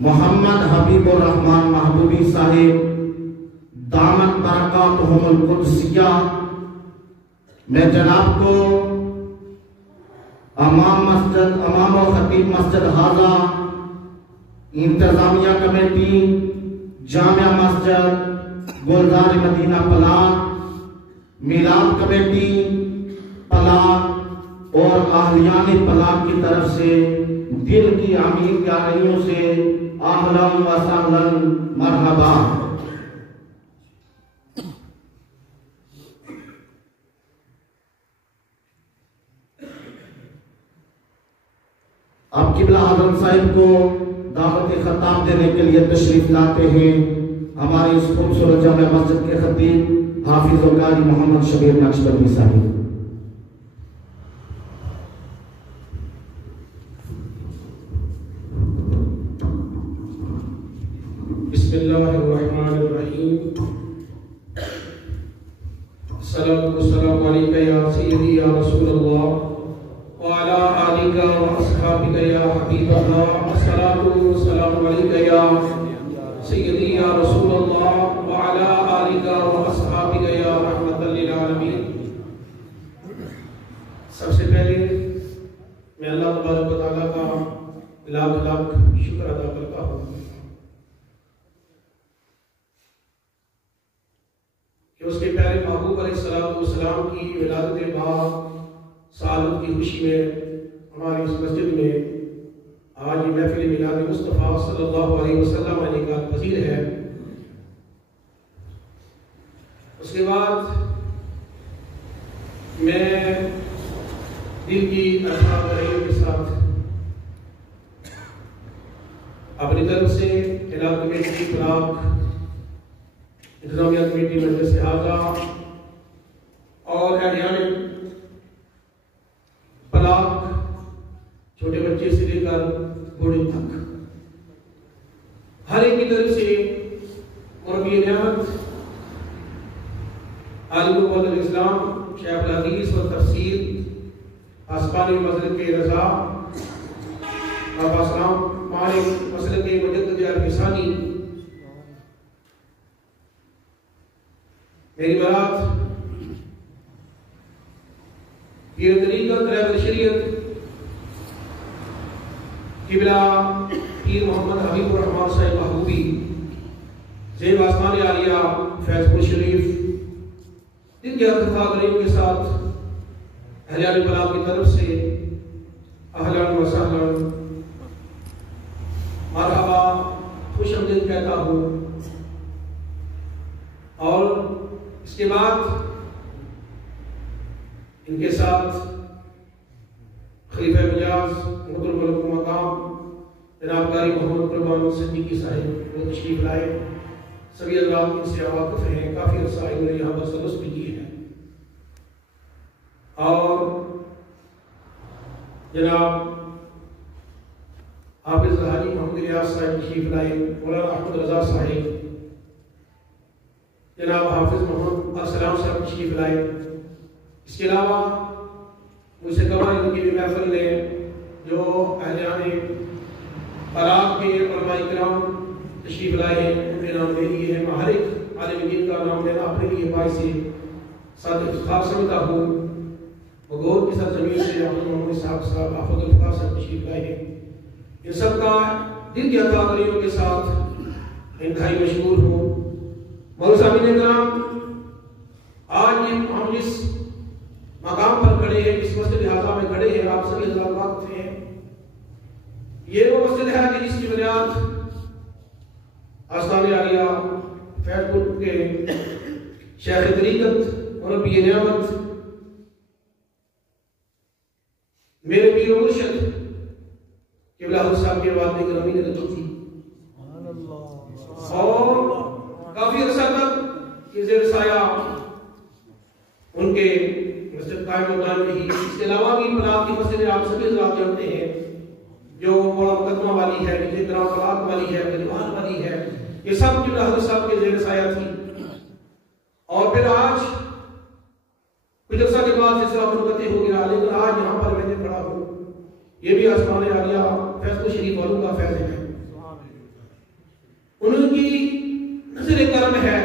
محمد حبیب الرحمن محبوبی صاحب دامت برکاتہم القدسیہ میں جناب کو امام و خطیب مسجد حاضہ، انتظامیہ کمیٹی جامعہ مسجد گلزار مدینہ پلاک، میلاد کمیٹی پلاک اور اہلیان پلاک کی طرف سے دل کی امیر گہرائیوں سے اہلا و سہلا مرحبا۔ آپ قبلہ حضرت صاحب کو دعوت خطاب دینے کے لیے تشریف لاتے ہیں ہماری اس خوبصورت جامع مسجد کے خطیب حافظ و قاری محمد شبیر نقشبندی صاحب۔ بسم اللہ الرحمن الرحیم، الصلاۃ والسلام علیکہ یا سیدی یا رسول اللہ وعلی آلک و اصحابک یا حبیب اللہ، الصلاۃ والسلام علیکہ یا سیدی یا رسول اللہ وعلی آلک و اصحابک یا رحمت للعالمین۔ سب سے پہلے میں اللہ تبارک و تعالیٰ کا لاکھ لاکھ شکر ادا کرتا ہوں کہ اس کے پیارے محبوب علیہ السلام کی ولادت پاک سعادت کی خوشی میں ہماری اس مسجد میں آج یہ محفل میلاد مصطفیٰ صلی اللہ علیہ وسلم انعقاد پذیر ہے۔ اس کے بعد میں دل کی ارزاق رحیم کے ساتھ اپنی طرف سے علاقہ کمیٹی پلاک، انتظامیہ کمیٹی مجلس حاضہ اور اہلیان پلاک، چھوٹے بچے سے لے کر بوڑھے تک، ہر ایک کی طرف سے مربی نعمت عالم قوت الاسلام شیخ الحدیث و تفسیر آسمانی مسلک کے رضا بابا اسلام مالک مسلک کے مجدد عرفانی، میری برات پیر طریقت رہبر شریعت قبلہ پیر محمد حبیب الرحمن صاحب محبوبی زیب آسمان عالیہ فیض پور شریف، ان کے اتفاق کے ساتھ اہلیان پلاک کی طرف سے اہلا و سہلا مرحبا خوش آمدید کہتا ہوں۔ اور اس کے بعد ان کے ساتھ خلیفہ مجاز محترم ملک مقام جناب قاری محمد قربان صدیقی صاحب وہ تشریف لائے، سبھی حضرات ان سے واقف ہیں، کافی عرصہ انہوں نے یہاں پر سرس بھی کی ہے۔ اور جناب حافظ حاجی محمد ریاض صاحب تشریف لائے، مولانا احمد رضا صاحب، جناب حافظ محمد السلام صاحب تشریف لائے۔ اس کے علاوہ مجھ سے کمال ان کی بھی محفل نے جو اہلیان پلاک کے علماء کرام تشریف لائے ہیں ان کے نام دے دیے ہیں۔ میں ہر ایک عالم دین کا نام لینا اپنے لیے باعث ساتھ افتخار سمجھتا ہوں۔ بغور کی سرزمین سے احمد محمد صاحب آفت الفقار صاحب تشریف لائے ہیں، ان سب کا دل کی عطا کریوں کے ساتھ انتہائی مشکور ہوں۔ مولوی صاحبین کرام، آج ہم جس مقام پر کھڑے ہیں، اس مسجد حاضہ میں کھڑے ہیں، آپ سبھی حضرات واقف ہیں، یہ وہ مسجد ہے کہ جس کی بنیاد آستان عالیہ فیض پور کے شیخ طریقت مربی نعمت میرے پیر و مرشد قبلہ حضرت صاحب کے بعد میں گرامی نے رکھی تھی اور کافی عرصہ تک یہ زیر سایہ ان کے مسجد قائم مکان میں ہی. اس کے علاوہ بھی پلاک کی مسجد آپ سبھی حضرات جانتے ہیں جو بڑا مقدمہ والی ہے, جس طرح پلاک والی ہے, گریبان والی ہے, یہ سب قبلہ حضرت صاحب کے زیر سایہ تھی. اور پھر آج کچھ عرصہ کے بعد سلسلہ منقطع ہو گیا, لیکن آج یہاں پر میں نے پڑھا ہوں, یہ بھی آسمان عالیہ فیض شریف والوں کا فیض ہے. ان کی نظر کرم ہے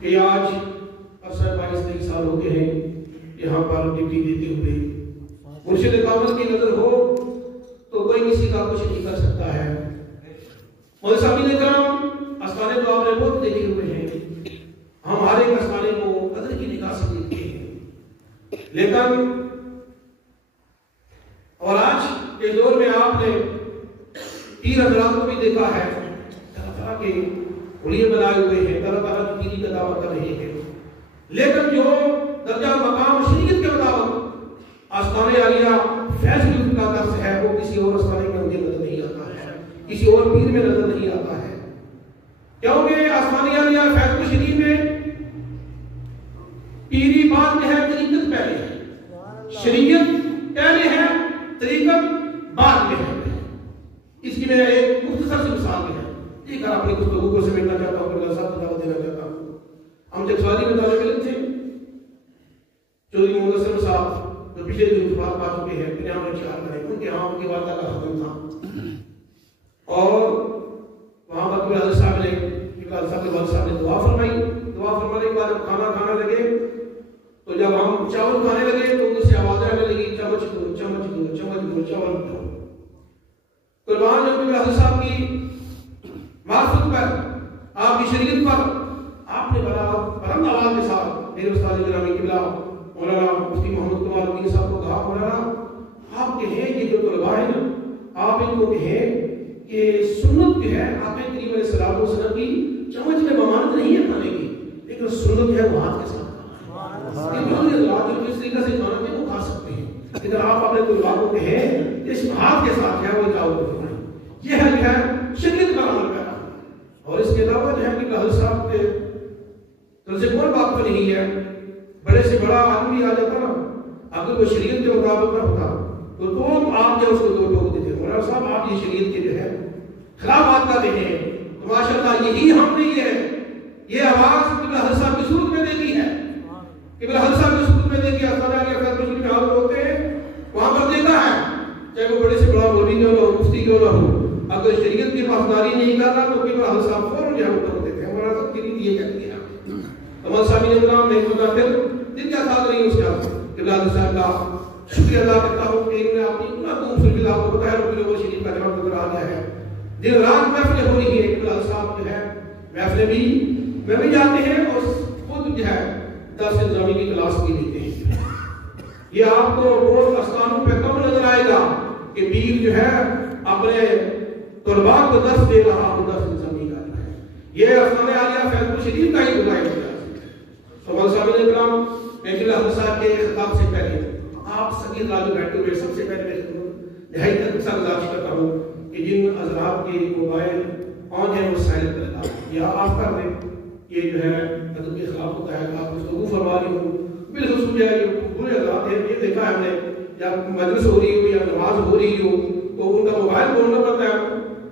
کہ آج 22 سال ہو گئے ہیں یہاں پر ڈیوٹی دیتے ہوئے. مرشد کامل کی نظر ہو تو کوئی کسی کا کچھ نہیں کر سکتا ہے. مولوی صاحب کرام آستانے تو آپ نے بہت دیکھے ہوئے ہیں, ہم ہر ایک آستانے کو قدر کی نگاہ سے دیکھتے ہیں, لیکن اور آج کے دور میں آپ نے پیر حضرات کو بھی دیکھا ہے, طرح طرح کے اولیاء بنائے ہوئے ہیں, طرح طرح کی پیری کا دعویٰ کر رہے ہیں, لیکن جو درجہ مقام شریعت کے مطابق آستانِ عالیہ فیض لطف کا درس ہے وہ کسی اور آستانے میں مجھے نظر نہیں آتا ہے, کسی اور پیر میں نظر نہیں آتا ہے. کیونکہ آستانِ عالیہ فیض شریف میں پیری بعد میں ہے, طریقت پہلے ہے, شریعت پہلے ہے, طریقت بعد میں ہے. اس کی میں ایک مختصر سی مثال میں ہے, ایک اپنی گفتگو کو سمیٹنا چاہتا ہوں, کہ صاحب کو دعوت دینا چاہتا ہوں. ہم جب سوالی میں طالب علم تھے, چودھری محمد اسلم صاحب جو پچھلے دن بات پا چکے ہیں, پھر ہم نے چار کرے, ان کے ہاں ان کی والدہ کا ختم تھا, اور وہاں پر کوئی حضرت صاحب نے والد صاحب نے دعا فرمائی. دعا فرمانے کے بعد جب کھانا کھانا لگے تو جب ہم چاول کھانے لگے تو اس سے آوازیں آنے لگی, چمچ دو چمچ دو چمچ دو چاول دو. قربان جب کہ حضرت صاحب کی معرفت پر, آپ کی شریعت پر آپ نے بڑا بلند آواز کے ساتھ میرے استاد گرامی قبلہ مولانا مفتی محمد کمال الدین صاحب کو کہا, مولانا آپ کہیں کہ جو طلباء ہیں نا, آپ ان کو کہیں کہ سنت جو ہے آپ کریم علیہ الصلوۃ والسلام کی چمچ میں ممانعت نہیں ہے کھانے کی, لیکن سنت جو ہے وہ ہاتھ کے ساتھ جس طریقے سے کھانا ہے وہ کھا سکتے ہیں, لیکن آپ اپنے طلباء کو کہیں اس ہاتھ کے ساتھ ہے وہ دعوت فرمائیں. یہ ہے جو ہے شریعت کا عمل کرنا. اور اس کے علاوہ جو ہے کہ حضرت صاحب کے تو سے کوئی بات تو نہیں ہے, بڑے سے بڑا آدمی آ جاتا نا, اگر وہ شریعت کے مطابق نہ ہوتا تو آپ جو اس کو دو ٹوک دیتے, مولانا صاحب آپ یہ شریعت کے جو ہے خلاف بات کر رہے ہیں, تو ماشاء اللہ یہی ہم نے یہ آواز قبلہ حضرت صاحب کی صورت میں دیکھی ہے, قبلہ حضرت صاحب کی صورت میں دیکھی ہے, خدا کے فیض میں حاضر ہوتے ہیں وہاں پر دیکھا ہے, چاہے وہ بڑے سے بڑا مولوی کیوں نہ ہو, مفتی کیوں نہ ہو, اگر شریعت کی پاسداری نہیں کر رہا تو قبلہ حضرت صاحب فوراً جہاں اتر دیتے ہیں. مولانا صاحب کی یہ کہتی ہے تمام صاحبین اکرام نے متاثر دن کا ساتھ رہی اس کا قبلہ حضرت صاحب کا شکریہ ادا کرتا ہوں کہ انہوں نے اپنی اتنا قوم سے بھی آپ کو بتایا رب شریف کا جواب نظر آ گیا ہے. دن رات محفلیں ہو رہی ہے, قبلہ حضرت صاحب جو ہے محفلیں بھی میں بھی جاتے ہیں اور خود جو ہے درس نظامی کی کلاس بھی لیتے ہیں. یہ آپ کو بہت آستانوں پہ کم نظر آئے گا کہ پیر جو ہے اپنے طلباء کو درس دے رہا ہو, درس نظامی کر رہا ہے. یہ آستانِ عالیہ فیض شریف کا ہی بتایا گیا. تو صاحب اکرام میں قبلہ حضرت صاحب کے خطاب سے پہلے آپ سبھی راجو بیٹھے ہوئے سب سے پہلے میں نہایت اچھا گزارش کرتا ہوں کہ جن حضرات کے موبائل آن ہیں وہ سائلنٹ کرتا ہے یا آف کر دیں. یہ جو ہے ادب کے خلاف ہوتا ہے. آپ گفتگو فرما رہی ہوں بالخصوص جو ہے پورے حضرات ہیں, یہ دیکھا ہے ہم نے, جب مجلس ہو رہی ہو یا نماز ہو رہی ہو تو ان کا موبائل بولنا پڑتا ہے,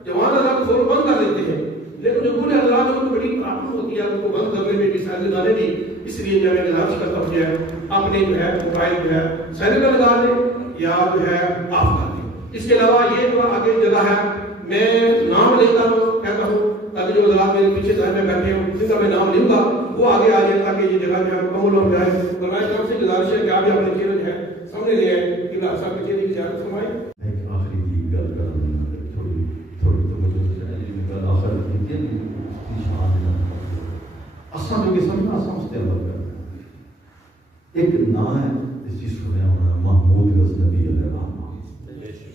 جوان حضرات فوراً بند کر دیتے ہیں, لیکن جو پورے حضرات ان کو بڑی پرابلم ہوتی ہے ان کو بند کرنے میں بھی سائلنٹ لگانے بھی. اس لیے جو میں گزارش کرتا ہوں جو ہے اپنے جو ہے موبائل جو ہے سائلنٹ لگا دیں یا جو ہے آف کر دیں. اس کے علاوہ یہ جو آگے جگہ ہے میں نام لے کر کہتا ہوں تاکہ جو حضرات میرے پیچھے ذہن میں بیٹھے ہوں جن کا میں نام لوں گا وہ آگے آ جائے تاکہ یہ جگہ جو ہے مکمل ہو جائے. اور میں طرف سے گزارش ہے کہ آپ اپنے چہرے جو ہے سامنے لے آئے کہ اللہ صاحب کے چہرے کی زیارت فرمائیں. ایک آخری کی گل کرنا تھوڑی توجہ سے گل آخر کی نشان اساں جو سمجھنا اساں اس تے عمل کرنا. ایک نام ہے اس چیز سنیا ہونا محمود غزنوی علیہ الرحمہ,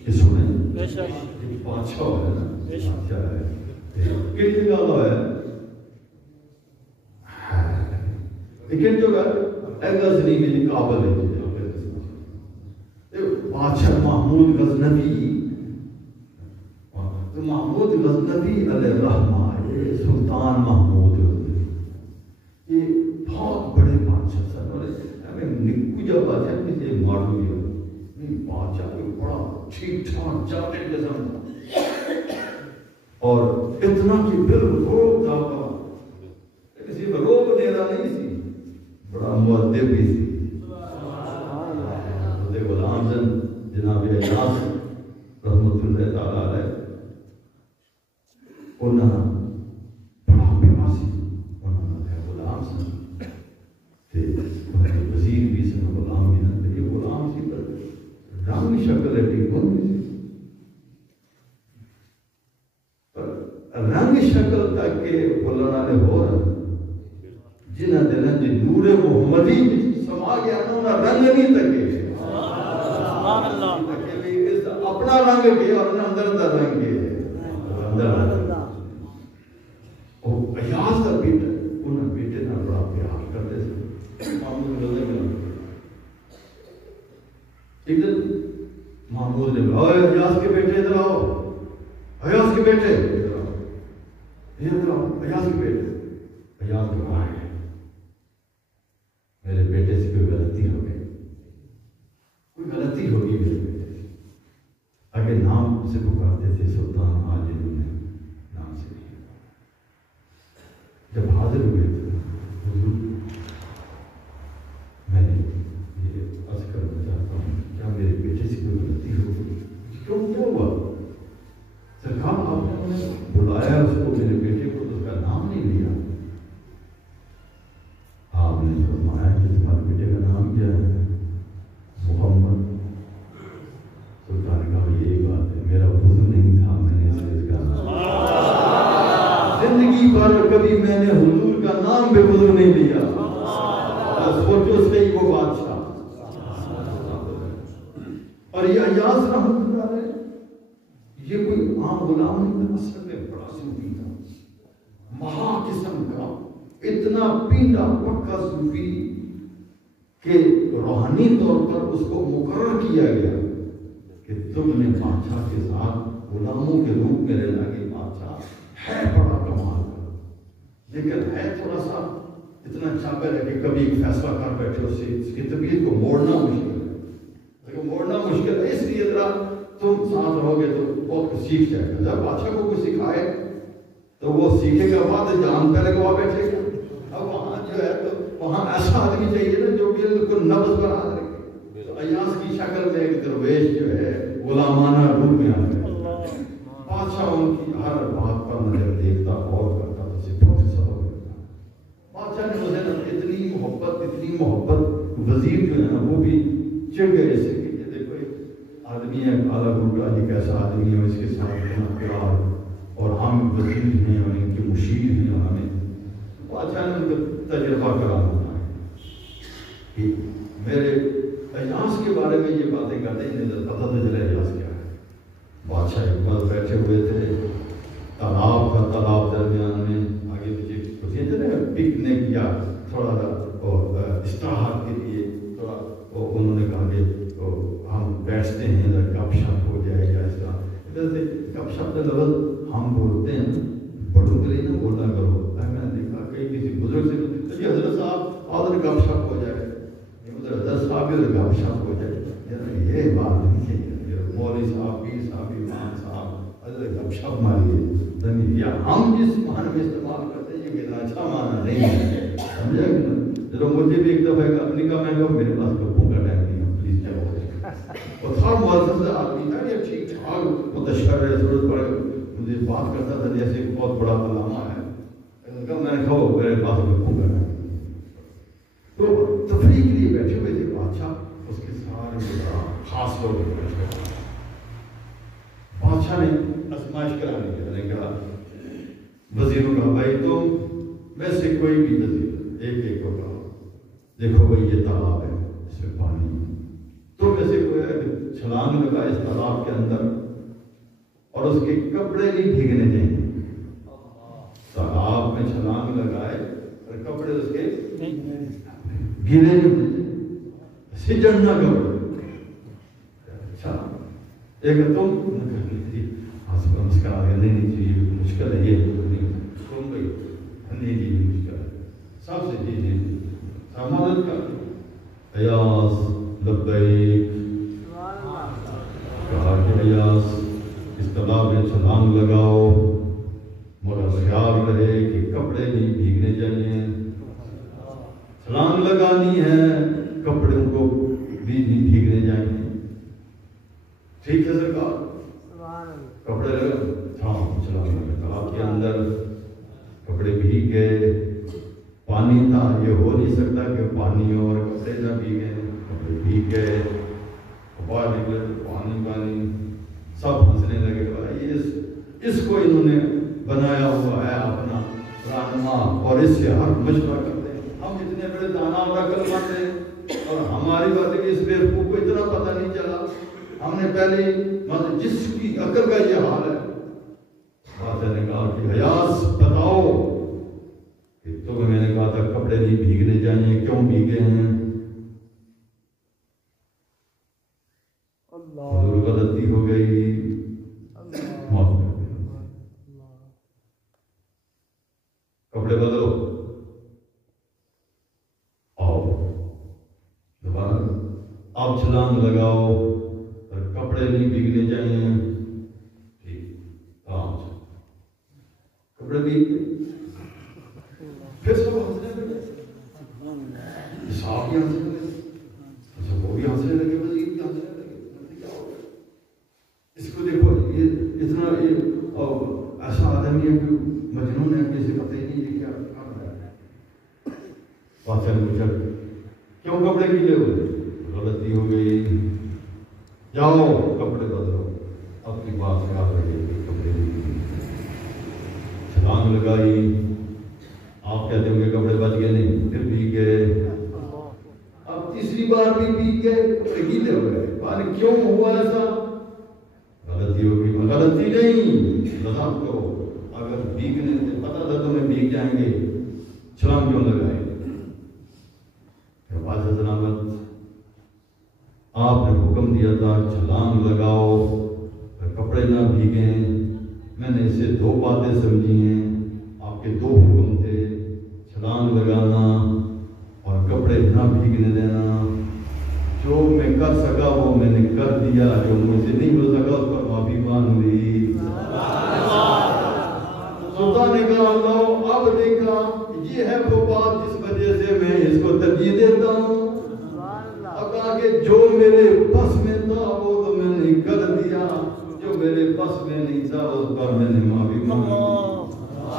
یہ سنیں بے شک بادشاہ ہے نا, بادشاہ ہے کہ جگہ ہے لیکن جو ہے غزنی میں کابل ہے بادشاہ محمود غزنوی غزنوی علیہ الرحمہ یہ سلطان محمود یہ بہت بڑے بادشاہ سن اور ہمیں نکو جا بادشاہ کسی مارو گیا نہیں بادشاہ کوئی بڑا ٹھیک ٹھاک جاتے قسم اور اتنا کہ بالکل تھا کسی کو روک دینا نہیں سی بڑا مؤدب بھی سی غلام زن جناب اعجاز رحمت اللہ تعالیٰ علیہ انہاں بڑا بیواسی انہاں ہے غلام سن تے وزیر بھی سن غلام بھی سن یہ غلام سی پر رنگ شکل ایڈی کون بھی سی پر رنگ شکل تک کے بولنا نے ہو رہا جنہ دلن جی نور محمدی سما گیا نا انہاں رنگ نہیں تکے اپنا رنگ کے اور اندر دا رنگ کے اور ایاز دا بیٹا انہاں بیٹے نہ بڑا پیار کرتے تھے محمود رضی اللہ ایک دن محمود نے کہا ایاز کے بیٹے ادھر آؤ ایاز کے بیٹے ادھر آؤ ایاز کے بیٹے ایاز کے آئے میرے بیٹے سے کوئی غلطی ہو گئی کوئی غلطی ہوگی میرے بیٹے سے اگر نام سے پکارتے تھے سلطان آج انہوں نے نام سے لیا جب حاضر ہوئے تو حضور میں نے یہ عرض کرنا چاہتا ہوں کیا میرے بیٹے سے کوئی غلطی ہو گئی کیوں کیا ہوا سرکار آپ نے انہیں بلایا اس کو میرے بیٹے کو تو اس کا نام نہیں لیا آپ نے فرمایا کہ تمہارے بیٹے کا نام کیا ہے محمد سلطان نے کہا یہی بات ہے میرا وضو نہیں تھا میں نے اس کا زندگی پر کبھی میں نے حضور کا نام بے وضو نہیں لیا سوچو صحیح وہ بادشاہ اور یہ ایاز رحمت اللہ علیہ یہ کوئی عام غلام نہیں تھا اصل میں بڑا صوفی تھا مہا قسم کا اتنا پینڈا پکا صوفی کہ روحانی طور پر اس کو مقرر کیا گیا کہ تم نے بادشاہ کے ساتھ غلاموں کے روپ میں رہنا کہ بادشاہ ہے بڑا کمال کا لیکن ہے تھوڑا سا اتنا چاپر ہے کہ کبھی ایک فیصلہ کر بیٹھے اس کی طبیعت کو موڑنا مشکل ہے لیکن موڑنا مشکل ہے اس لیے ذرا تم ساتھ رہو گے تو بہت کچھ سیکھ جائے گا جب بادشاہ کو کچھ سکھائے تو وہ سیکھے گا بعد جان پہ لگوا بیٹھے گا اب وہاں جو ہے تو وہاں ایسا آدمی چاہیے نا جو بالکل نبض پر آ رکھے تو ایاز کی شکل میں ایک درویش جو ہے غلامانہ روپ میں آ گئے بادشاہ ان کی ہر بات پر نظر دیکھتا غور کرتا تو اسے بہت سبق کرتا بادشاہ نے مجھے اتنی محبت وزیر جو ہے نا وہ بھی چڑھ گئے اسے کہ یہ دیکھو ایک آدمی ہے کالا گھوٹا یہ کیسا آدمی ہے اس کے ساتھ اتنا پیار اور ہم وزیر ہیں اور ان کے مشیر ہیں اور ہمیں بادشاہ نے ان کو تجربہ کرانا کہ میرے ایاز کے بارے میں یہ باتیں کرتے ہیں نظر پتہ تو چلے ایاز کیا ہے بادشاہ ایک بار بیٹھے ہوئے تھے تالاب درمیان میں آگے پیچھے کچھ چلے پکنک یا تھوڑا سا استراحت کے لیے تھوڑا انہوں نے کہا کہ ہم بیٹھتے ہیں گپ شپ ہو جائے یا اس طرح سے گپ شپ کا لفظ ہم بولتے ہیں بڑوں کے لیے نہ بولنا کرو میں نے دیکھا کئی کسی بزرگ سے حضرت صاحب آدر گپ شپ ہو جائے حضرت صاحب بھی گپ شپ ہو جائے یہ بات نہیں چاہیے مولوی صاحب پیر صاحب امام صاحب حضرت گپ شپ ماریے یا ہم جس معنی میں استعمال کرتے ہیں یہ اچھا معنی نہیں ہے سمجھا کہ نا ذرا مجھے بھی ایک دفعہ اپنی کا میں کہا میرے پاس گپوں کا ٹائم نہیں ہے پلیز جاؤ اور تھا معزز آدمی تھا یہ ٹھیک ٹھاک متشر ہے ضرورت پڑے مجھے بات کرتا تھا جیسے بہت بڑا علامہ ہے میں نے کہا میرے پاس گپوں کا ٹائم تو تفریح کے لیے بیٹھے ہوئے تھے بادشاہ اس کے سارے خاص لوگ بیٹھے بادشاہ نے آزمائش کرانے کے لیے کہا وزیروں کا بھائی تم میں سے کوئی بھی وزیر ایک کو کہا دیکھو بھائی یہ تالاب ہے اس میں پانی تو میں سے کوئی چھلانگ لگا اس تالاب کے اندر اور اس کے کپڑے نہیں بھیگنے چاہیے تالاب میں چھلانگ لگائے اور کپڑے اس کے گیلے نہیں ہونے چاہیے سجڑنا کپڑے اچھا ایک تم مسکرا کے نہیں چاہیے مشکل ہے یہ سن گئی نہیں جی مشکل ہے سب سے چیزیں مدد کر ایاس لبیک کہا کہ ایاس اس تالاب میں چھلانگ لگاؤ مگر خیال رہے کہ کپڑے نہیں بھیگنے چاہیے چھلانگ لگانی ہے کپڑوں کو بھی نہیں بھیگنے چاہیے ٹھیک ہے سرکار کپڑے لگا چھلانگ لگا تالاب کے اندر کپڑے بھیگ گئے پانی تھا یہ ہو نہیں سکتا کہ پانی اور کپڑے نہ بھیگے کپڑے بھیگ گئے باہر نکلے پانی سب ہنسنے لگے اس کو انہوں نے بنایا ہوا ہے اپنا رہنما اور اس سے ہر مشورہ کرتے ہیں ہم اتنے بڑے دانا اور عقل مند ہیں اور ہماری بات ہے کہ اس بیوقوف کو اتنا پتہ نہیں چلا ہم نے پہلے مطلب جس کی عقل کا یہ حال ہے بادشاہ نے کہا کہ حیاس بتاؤ کہ تمہیں میں نے کہا تھا کپڑے نہیں بھیگنے چاہیے کیوں بھیگے ہیں حضور غلطی ہو گئی معاف کر دیا کپڑے بدلو آؤ دوبارہ آپ چھلانگ لگاؤ اور کپڑے نہیں بھیگنے چاہیے ٹھیک کپڑے بھیگ پھر سب ہنسنے لگے صاحب بھی ہنسنے لگے سب وہ بھی ہنسنے لگے وزیر بھی ہنسنے لگے اس کو دیکھو یہ اتنا ایسا آدمی ہے کہ مجنون ہے کہ اسے پتہ ہی نہیں ہے کیا کر رہا ہے بادشاہ نے پوچھا کیوں کپڑے گیلے ہوئے غلطی ہو گئی جاؤ کپڑے بدلو اپنی بات یاد رکھے کپڑے چھلانگ لگائی آپ کہتے ہوں گے کپڑے بچ گئے نہیں پھر بھیگ گئے اب تیسری بار بھی بھیگ گئے کپڑے گیلے ہو گئے کیوں ہوا ایسا غلطی ہوگی غلطی نہیں لذات کرو اگر بھیگنے سے پتہ تھا تمہیں بھیگ جائیں گے چھلانگ کیوں لگائے بادشاہ سلامت آپ نے حکم دیا تھا چھلانگ لگاؤ کپڑے نہ بھیگیں میں نے اسے دو باتیں سمجھی ہیں آپ کے دو حکم تھے چھلانگ لگانا اور کپڑے نہ بھیگنے دینا جو میں کر سکا وہ میں نے کر دیا جو مجھ سے نہیں ہو سکا اس پر معافی مانگ لی سلطان نے کہا اللہ اب دیکھا یہ ہے وہ بات جس وجہ سے میں اس کو ترجیح دیتا ہوں اب کہا کہ جو میرے بس میں تھا وہ تو میں نے کر دیا جو میرے بس میں نہیں تھا اس پر میں نے معافی مانگی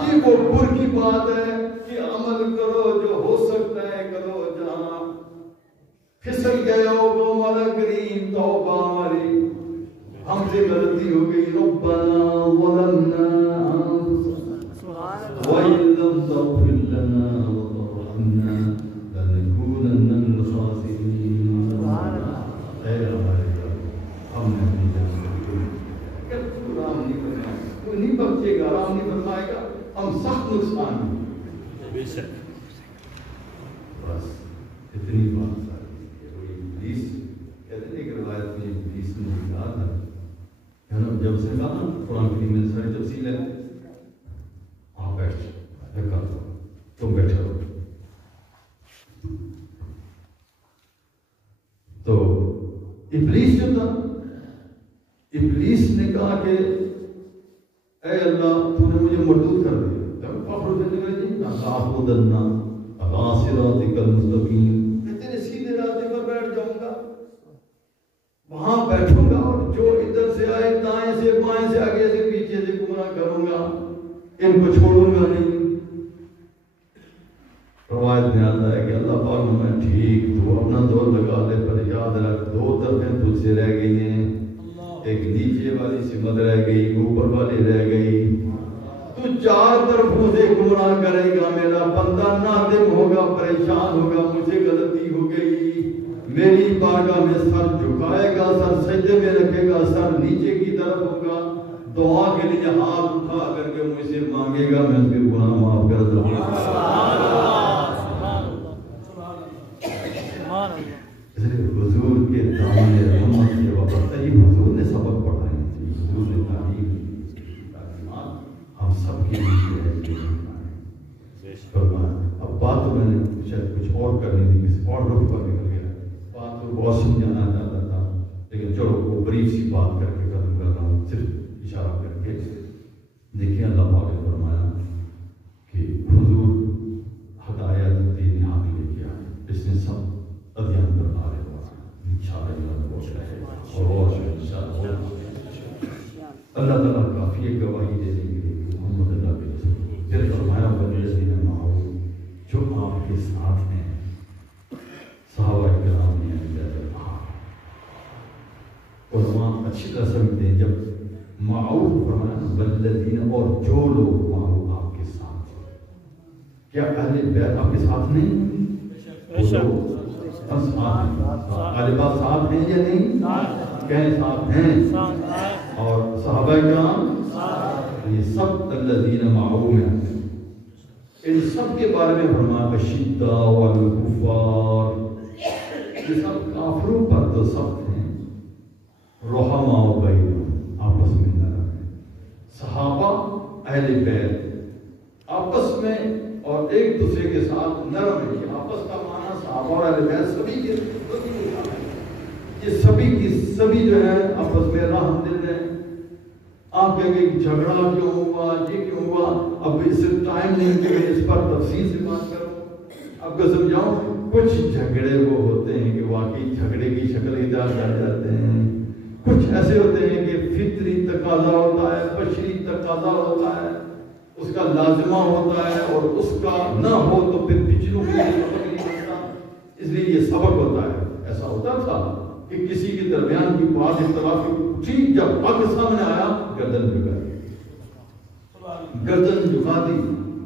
یہ وہ پر کی بات ہے کہ عمل کرو جو ہو سکتا ہے کرو جہاں پھسل گئے ہو وہ مولا کریم توبہ ہماری ہم سے غلطی ہو گئی ربنا ظلمنا وَإِن لَّمْ تَغْفِرْ لَنَا وَتَرْحَمْنَا لَنَكُونَنَّ مِنَ الْخَاسِرِينَ اے ہمارے رب ہم نے اپنی جانب کوئی رام نہیں فرمائے گا کوئی نہیں بخشے گا رام نہیں فرمائے گا ہم سخت نقصان ہیں بے شک بس اتنی بات کہتے ہیں کہ روایت میں ابلیس نے کہا تھا جب سے کہا قرآن کریم میں ساری تفصیل ہے آپ بیٹھ تم بیٹھے ہو تو ابلیس جو تھا ابلیس نے کہا کہ اے اللہ تو نے مجھے مردود کر دیا جب کافر سے نکلے جی لَأَعْبُدَنَّ عَلَىٰ صِرَاطِكَ الْمُسْتَقِيمِ میں تیرے سیدھے راستے پر بیٹھ جاؤں گا وہاں بیٹھوں گا اور جو ادھر سے آئے دائیں سے بائیں سے آگے سے پیچھے سے گمراہ کروں گا ان کو چھوڑوں گا نہیں روایت میں آتا ہے کہ اللہ پاک میں ٹھیک تو اپنا زور لگا لے پر یاد رکھ دو طرفیں تجھ سے رہ گئی ہیں ایک نیچے والی سمت رہ گئی اوپر والی رہ گئی تو چار طرفوں سے گمراہ کرے گا میرا بندہ نادم ہوگا پریشان ہوگا مجھے غلطی ہو گئی میری بارگاہ میں سر جھکائے گا سر سجدے میں رکھے گا سر نیچے کی طرف ہوگا دعا کے لیے ہاتھ اٹھا کر کے مجھ سے مانگے گا میں اس کے گناہ معاف کر دوں حضور کے دامن رحمت کے وقت ہی حضور نے سبق پڑھائے حضور نے تعلیم سی بات کر کے ختم کر رہا ہوں، صرف اشارہ کر کے. دیکھیں اللہ پاک نے فرمایا کہ حضور ہدایت دین یہاں بھی لے کے آئے، اس نے سب ادھیان پر آ رہے اور اللہ تعالیٰ کافی ایک گواہی دینے کے لیے کہ محمد اللہ کے رسول. پھر فرمایا والذین معہ، جو آپ کے ساتھ ہیں. صحابہ کرام نے علماء اچھی طرح سمجھتے ہیں جب معہ فرمایا والذین، اور جو لوگ معہ آپ کے ساتھ ہیں. کیا اہل بیت آپ کے ساتھ نہیں؟ اہل بیت ساتھ ہیں یا نہیں؟ کہیں ساتھ ہیں. اور صحابہ کرام یہ سب الذین معہ ہیں. ان سب کے بارے میں فرمایا اشداء علی الکفار، یہ سب کافروں پر تو سخت ہیں. رحماء بینہم، آپس میں نرم ہیں. صحابہ اہل بیت آپس میں اور ایک دوسرے کے ساتھ نرم ہے. آپس کا معنی صحابہ اور اہل بیت سبھی کے یہ سبھی کی سبھی جو ہے آپس میں رحم دل ہیں. آپ کہیں گے جھگڑا کیوں ہوا، یہ کیوں ہوا؟ اب اس سے ٹائم نہیں کہ میں اس پر تفصیل سے بات کروں. آپ کو سمجھاؤں، کچھ جھگڑے وہ ہوتے ہیں کہ واقعی جھگڑے کی شکل اختیار کر جاتے ہیں. کچھ ایسے ہوتے ہیں کہ فطری تقاضا ہوتا ہے، بشری تقاضا ہوتا ہے، اس کا لازمہ ہوتا ہے، اور اس کا نہ ہو تو پھر پچھلوں کے لیے سبق نہیں ہوتا. اس لیے یہ سبق ہوتا ہے. ایسا ہوتا تھا کہ کسی کے درمیان کی بات اختلافی اٹھی، جب حق سامنے آیا گردن جھکا دی. گردن جھکا دی.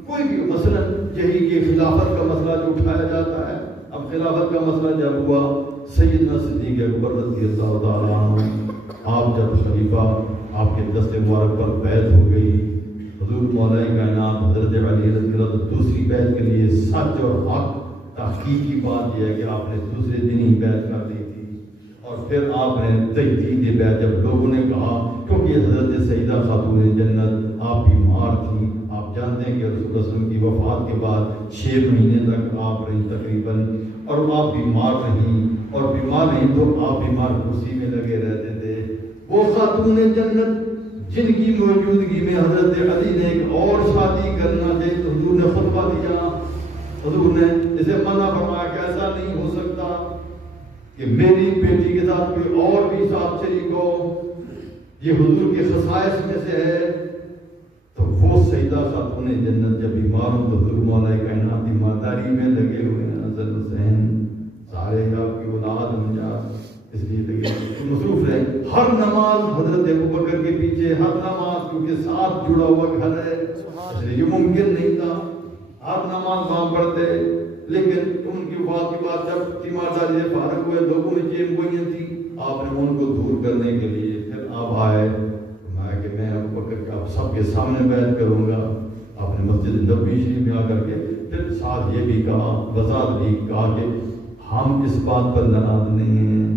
کوئی بھی مثلا یہی کہ خلافت کا مسئلہ جو اٹھایا جاتا ہے، اب خلافت کا مسئلہ جب ہوا، سیدنا صدیق اکبر رضی اللہ تعالیٰ عنہ آپ جب خلیفہ، آپ کے دست مبارک پر بیعت ہو گئی، حضور مولا کائنات حضرت علی رضی اللہ عنہ دوسری بیعت کے لیے سچ اور حق. تحقیقی بات یہ ہے کہ آپ نے دوسرے دن ہی بیعت کر دی تھی. اور پھر آپ نے تجدید بیعت جب لوگوں نے کہا، کیونکہ حضرت سیدہ خاتون جنت آپ بیمار تھیں. آپ جانتے ہیں کہ رسول اللہ صلی اللہ علیہ وسلم کی وفات کے بعد 6 مہینے تک آپ رہی تقریباً، اور آپ بیمار رہیں، اور بیمار نہیں تو آپ بیمار کرسی میں لگے رہتے تھے. وہ خاتون جنت جن کی موجودگی میں حضرت علی نے ایک اور شادی کرنا چاہیے تو حضور نے خطبہ دیا. حضور نے اسے منع فرمایا کہ ایسا نہیں ہو سکتا کہ میری بیٹی کے ساتھ کوئی اور بھی ساتھ شریک ہو. یہ حضور کے خصائص میں سے ہے. تو وہ سیدہ خاتون جنت جب بیمار ہوں تو حضور مولا کائنات ایمانداری میں لگے ہوئے ہیں. حسن حسین سارے آپ کی اولاد منجا، اس لیے مصروف رہے. ہر نماز حضرت ابوبکر کے پیچھے، ہر نماز کیونکہ ساتھ جڑا ہوا گھر ہے، اس لیے یہ ممکن نہیں تھا ہر نماز وہاں پڑھتے. لیکن ان کی وفات کے بعد جب تیماردار یہ فارغ ہوئے، لوگوں میں چین گوئیاں تھیں، آپ نے ان کو دور کرنے کے لیے پھر آپ آئے. میں کہ میں ابوبکر کے آپ سب کے سامنے بیعت کروں گا. آپ نے مسجد نبوی شریف میں آ کر کے پھر ساتھ یہ بھی کہا، وضاحت بھی کہا کہ ہم اس بات پر ناراض نہیں ہیں،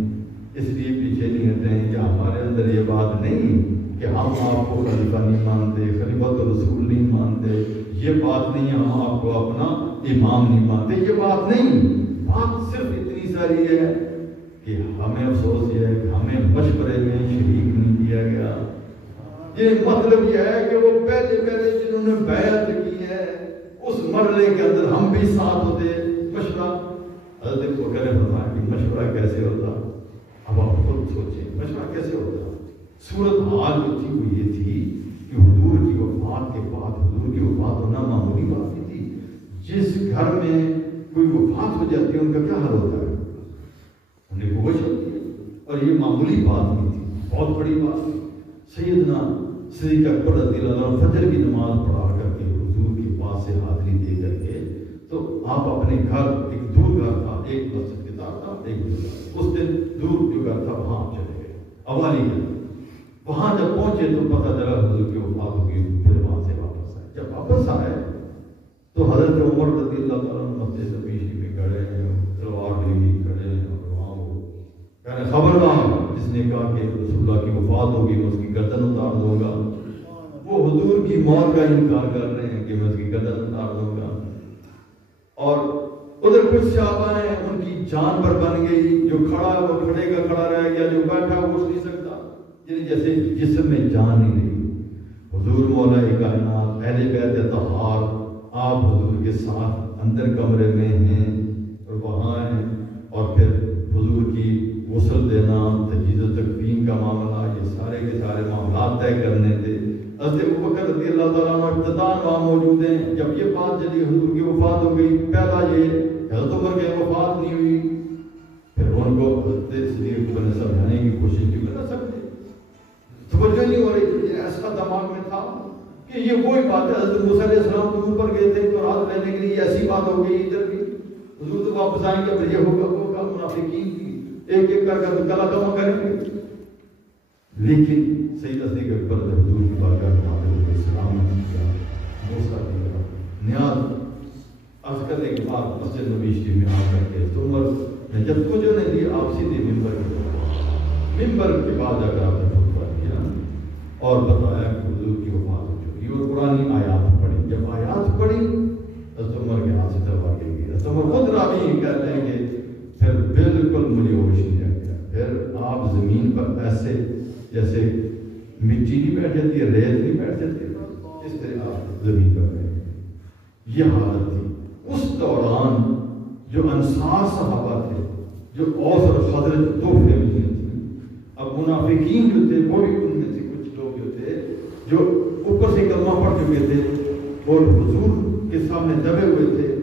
اس لیے پیچھے نہیں ہٹے ہیں کہ ہمارے اندر یہ بات نہیں کہ ہم آپ کو خلیفہ نہیں مانتے، خلیفۃ رسول نہیں مانتے. یہ بات نہیں ہم آپ کو اپنا امام نہیں مانتے، یہ بات نہیں. بات صرف اتنی ساری ہے کہ ہمیں افسوس یہ ہے کہ ہمیں مشورے میں شریک نہیں کیا گیا. یہ مطلب یہ ہے کہ وہ پہلے جنہوں نے بیعت کی ہے اس مرحلے کے اندر ہم بھی ساتھ ہوتے. مشورہ حضرت ابوبکر نے فرمایا کہ مشورہ کیسے ہوتا؟ اب آپ خود سوچیں مشورہ کیسے ہوتا. صورت حال جو تھی وہ یہ تھی کہ حضور کی وفات کے بعد، حضور کی وفات ہونا معمولی بات نہیں تھی. جس گھر میں کوئی وفات ہو جاتی ہے ان کا کیا حال ہوتا ہے؟ انہیں ہوش ہوتی ہے. اور یہ معمولی بات نہیں تھی، بہت بڑی بات تھی. سیدنا صدیق اکبر رضی اللہ عنہ فجر کی نماز پڑھا کر کے حضور کے پاس سے حاضری دے کر کے، تو آپ اپنے گھر، ایک دور گھر تھا، ایک مسجد کے ساتھ تھا، ایک دور گھر، اس دن دور جو گھر تھا وہاں چلے گئے. اوالی گھر وہاں جب پہنچے تو پتہ چلا حضور کی وفات ہو گئی. پھر وہاں سے واپس آئے. جب واپس آئے تو حضرت عمر رضی اللہ تعالیٰ مسجد نبوی میں کھڑے ہیں، تلوار بھی کھڑے ہیں، اور وہاں وہ کہہ رہے خبردار جس نے کہا کہ رسول اللہ کی وفات ہوگی میں اس کی گردن اتار دوں گا. وہ حضور کی موت کا انکار کر رہے ہیں کہ میں اس کی گردن اتار دوں گا. اور ادھر کچھ صحابہ نے ان کی جان پر بن گئی. جو کھڑا وہ کھڑے کا کھڑا رہ گیا، جو بیٹھا وہ اٹھ نہیں سکتا. یعنی جیسے جسم میں جان نہیں رہی. حضور مولا کائنات اہل بیت طہار آپ حضور کے ساتھ اندر کمرے میں ہیں اور وہاں ہیں، اور پھر حضور کی غسل دینا، تجہیز و تکفین کا معاملہ، یہ سارے کے سارے معاملات طے کرنے تھے. حضرت ابوبکر رضی اللہ تعالیٰ عنہ ابتداءً وہاں موجود ہیں. جب یہ بات چلی حضور کی وفات ہو گئی، پہلا یہ حضرت عمر کی وفات نہیں ہوئی، پھر ان کو حضرت صدیق نے سمجھانے کی کوشش کی، بتا سکتے توجہ نہیں ہو رہی تھی. ایسا دماغ میں تھا کہ یہ وہی بات ہے. حضرت موسیٰ علیہ السلام تو اوپر گئے تھے تو رات لینے کے لیے ایسی بات ہو گئی ادھر بھی. حضور تو واپس آئیں گے، پھر یہ ہوگا وہ ہوگا، منافقین کی ایک ایک کر کر گلا کما کریں گے. لیکن سیدنا صدیق اکبر نے حضور کی بارگاہ میں حاضر ہو کے سلام کیا، موسیٰ کیا نیاز عرض کرنے کے بعد مسجد نبی شریف میں آ کر کے تو عمر نے جب کچھ نے دی آپ سیدھے ممبر کے بعد جا کر آپ نے خطبہ کیا اور بتایا کہ حضور کی وفات ہو چکی اور قرآن آیات پڑھی. جب آیات پڑھی حضرت عمر کے ہاتھ سے تلوار گر گئی. حضرت عمر خود راوی کہتے ہیں کہ پھر بالکل مجھے ہوش نہیں آ گیا. پھر آپ زمین پر ایسے جیسے مٹی نہیں بیٹھ جاتی ہے، ریت نہیں بیٹھ جاتی ہے، اس طرح آپ زمین پر بیٹھ گئے. یہ حالت تھی. اس دوران جو انصار صحابہ تھے، جو اوس اور خزرج دو فیملیاں تھیں، اب منافقین جو تھے وہ بھی ان میں سے کچھ لوگ جو تھے جو اوپر سے کلمہ پڑھ چکے تھے اور حضور کے سامنے دبے ہوئے تھے.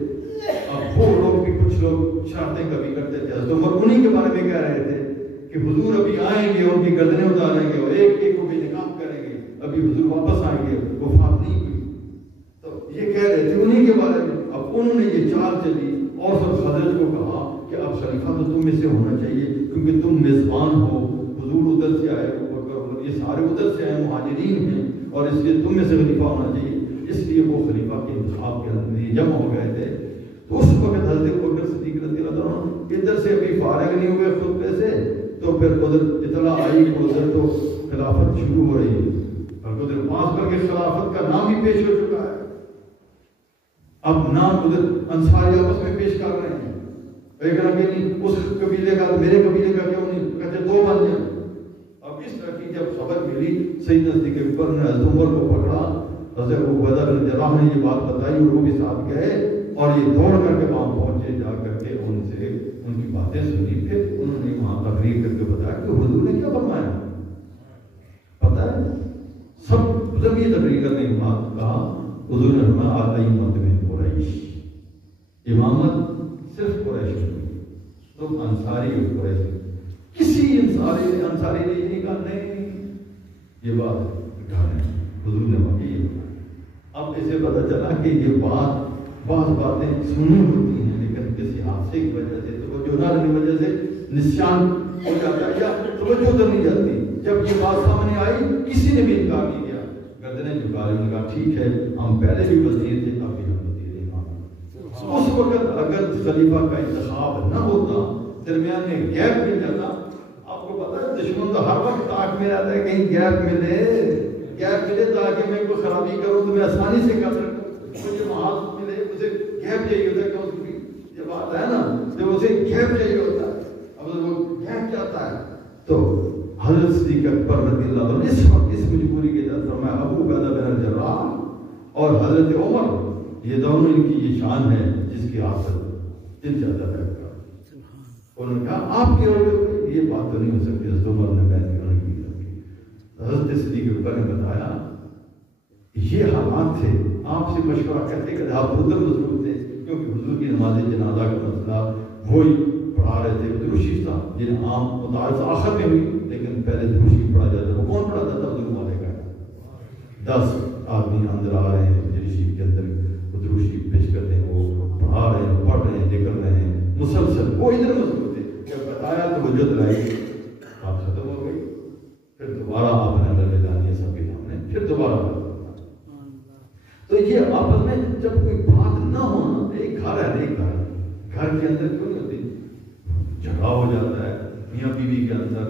اب وہ لوگ بھی کچھ لوگ شرارتیں کبھی کرتے تھے. حضرت عمر انہی کے بارے میں کہہ رہے تھے کہ حضور ابھی آئیں گے، ان کی گردنیں اتاریں گے اور ایک ایک کو بھی نکاح کریں گے، ابھی حضور واپس آئیں گے، وفات نہیں ہوئی. تو یہ کہہ رہے تھے انہی کے بارے میں. اب انہوں نے یہ چال چلی اور خزرج کو کہا کہ اب خلیفہ تو تم میں سے ہونا چاہیے کیونکہ تم میزبان ہو. حضور ادھر سے آئے، یہ سارے ادھر سے آئے مہاجرین ہیں اور اس لیے تم میں سے خلیفہ ہونا چاہیے. اس لیے وہ خلیفہ کے انتخاب کے اندر جمع ہو گئے تھے. تو اس وقت حضرت ابوبکر صدیق رضی اللہ عنہ ادھر سے ابھی فارغ نہیں ہوئے خطبے سے، تو پھر ادھر اطلاع آئی کہ ادھر تو خلافت شروع ہو رہی ہے اور ادھر پاس کر کے خلافت کا نام ہی پیش ہو چکا ہے. اب نام ادھر انصاری آپس میں پیش کر رہے ہیں. ایک کہ نہیں اس قبیلے کا میرے قبیلے کا کیوں نہیں، کہتے دو بن جائیں. اب اس طرح کی جب خبر ملی سیدنا صدیق اکبر نے حضرت عمر کو پکڑا. حضرت عبیدہ بن جراح نے یہ بات بتائی اور وہ بھی ساتھ گئے اور یہ دوڑ کر کے وہاں پہنچے. جا کر کے ان سے ان کی باتیں سنی. پھر انہوں نے وہاں تقریر کر کے بتایا کہ حضور نے کیا فرمایا. پتہ ہے سب جب یہ تقریر کرنے کے بعد کہا حضور نے فرمایا ائمۃ من قریش، امامت صرف قریش ہوئی، تم انصاری ہو قریش. کسی انصاری نے یہ نہیں کہا نہیں یہ بات کہا ہے حضور نے وہی. اب اسے پتہ چلا کہ یہ بات بعض باتیں سنی ہوتی ہیں لیکن کسی حادثے کی وجہ سے توجہ نہ رہنے کی وجہ سے نشان ہو جاتا ہے یا توجہ ادھر نہیں جاتی. جب یہ بات سامنے آئی کسی نے بھی انکار نہیں کیا. گردنیں جھکا نے کہا ٹھیک ہے ہم پہلے بھی وزیر تھے اب بھی ہم وزیر ہیں. اس وقت اگر خلیفہ کا انتخاب نہ ہوتا، درمیان میں گیپ مل جاتا. آپ کو پتا ہے دشمن تو ہر وقت تاک میں رہتا ہے کہیں گیپ ملے تاکہ میں کوئی خرابی کروں تو میں آسانی سے کر سکوں. مجھے محاذ ملے اسے گیپ چاہیے ہوتا ہے کہ اس کی یہ بات ہے نا جب اسے گیپ چاہیے ہوتا ہے. اب وہ گیپ چاہتا ہے تو حضرت صدیق اکبر رضی اللہ عنہ اس وقت اس مجبوری کے اندر فرمایا ابو عبیدہ بن الجراح اور حضرت عمر یہ دونوں ان کی یہ شان ہے جس کی آپ سے دل چاہتا ہے. انہوں نے کہا آپ کے یہ بات تو نہیں ہو سکتی. حضرت عمر نے بیعت کی. حضرت صدیق اکبر نے بتایا یہ حالات تھے، آپ سے مشورہ کرتے کہ آپ ادھر مضبوط تھے کیونکہ حضور کی نماز جنازہ کا مسئلہ وہی پڑھا رہے تھے. دروشی تھا جنہیں عام متعارف آخر میں ہوئی لیکن پہلے دروشی پڑھا جاتا تھا. وہ کون پڑھاتا تھا؟ حضور والے کا 10 آدمی اندر آ رہے ہیں دروشی کے اندر وہ دروشی پیش کرتے ہیں، وہ پڑھا رہے ہیں، پڑھ رہے ہیں، ذکر رہے ہیں مسلسل. وہ ادھر مضبوط تھے. جب بتایا تو وہ جد لائی بات ختم ہو گئی. پھر دوبارہ آپ نے اللہ لگانی سب کے سامنے پھر دوبارہ. تو یہ آپس میں جب کوئی بات نہ ہونا، ایک گھر ہے ایک گھر کے اندر کیوں نہیں ہوتی جھگڑا ہو جاتا ہے. میاں بیوی کے اندر،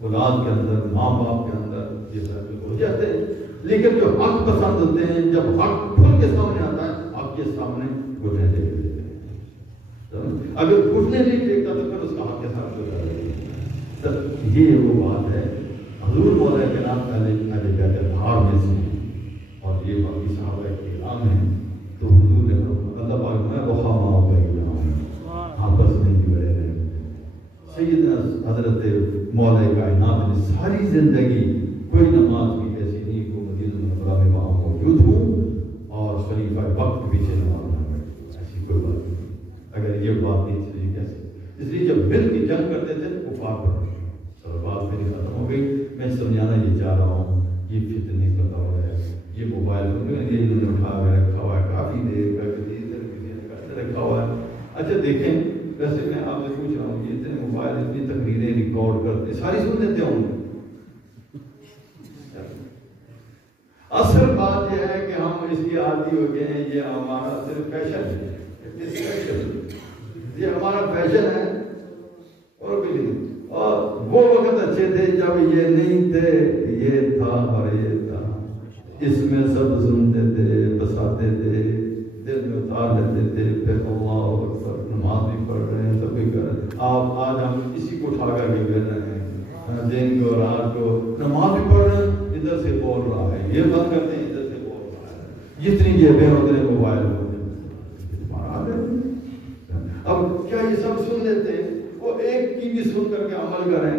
اولاد کے اندر، ماں باپ کے اندر یہ سب ہو جاتے ہیں. لیکن جو حق پسند ہوتے ہیں جب حق کھل کے سامنے آتا ہے آپ کے سامنے گھٹنے دیکھ دیتے ہیں. اگر گھٹنے نہیں دیکھتا تو پھر اس کا حق کے ساتھ ہو جاتا ہے. یہ وہ بات ہے. حضور مولا زندگی کوئی نماز بھی ایسی نہیں کہ مدینہ منورہ میں وہاں موجود ہوں اور خلیفہ وقت پیچھے نماز نہ پڑھے، ایسی کوئی بات نہیں. اگر یہ بات نہیں چلی کیسے؟ اس لیے جب مل کے جنگ کرتے تھے کفار پر. چلو بات میری ختم ہو گئی. میں سمجھانا یہ چاہ رہا ہوں یہ فتنے کا دور ہے. یہ موبائل یہ انہوں نے اٹھا کے رکھا ہوا ہے کافی دیر کا، کسی نے رکھا ہوا ہے. اچھا دیکھیں، ویسے میں آپ سے پوچھ رہا ہوں یہ اتنے موبائل اتنی تقریریں ریکارڈ کرتے ساری سن لیتے ہوں گے. اصل بات یہ ہے کہ ہم اس کی عادی ہو گئے ہیں. یہ ہمارا صرف فیشن ہے، یہ ہمارا فیشن ہے اور بھی نہیں. اور وہ وقت اچھے تھے جب یہ نہیں تھے، یہ تھا اور یہ تھا. اس میں سب سنتے تھے، بساتے تھے، دل میں اتار لیتے تھے. پھر اللہ اکبر، نماز بھی پڑھ رہے ہیں، سب بھی کر رہے ہیں. آپ آج ہم اسی کو اٹھا کر کے بیٹھ رہے ہیں، دن کو رات کو نماز بھی پڑھ رہے ہیں، ادھر سے بول رہا ہے، یہ بند کرتے ہیں ادھر سے بول رہا ہے. جتنی جیبیں ہوتے ہیں موبائل ہو. اب کیا یہ سب سن لیتے ہیں؟ وہ ایک کی بھی سن کر کے عمل کریں.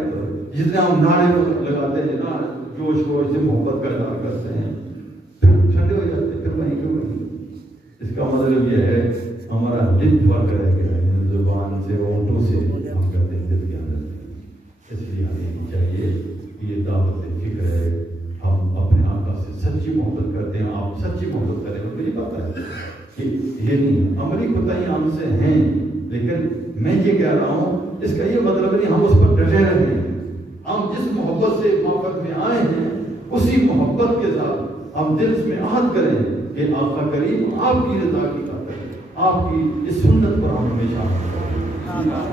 جتنے ہم نعرے لگاتے ہیں نا، جوش ووش سے محبت پیدا کرتے ہیں، ٹھنڈے ہو جاتے ہیں، پھر وہیں کیوں نہیں. اس کا مطلب یہ ہے ہمارا دل فرق رہ گیا ہے، زبان سے ہونٹوں سے ہم کرتے ہیں دل کے اندر. اس لیے ہمیں چاہیے کہ یہ دعوت فکر ہے، ہم اپنے آقا سے سچی محبت کرتے ہیں. آپ سچی محبت کریں. مجھے پتا ہے کہ یہ نہیں عملی کوتاہی ہم سے ہیں، لیکن میں یہ کہہ رہا ہوں اس کا یہ مطلب نہیں ہم اس پر ڈٹے رہے ہیں. ہم جس محبت سے محبت میں آئے ہیں اسی محبت کے ساتھ ہم دل میں عہد کریں کہ آقا کریم آپ کی رضا کی خاطر آپ کی اس سنت پر ہم ہمیشہ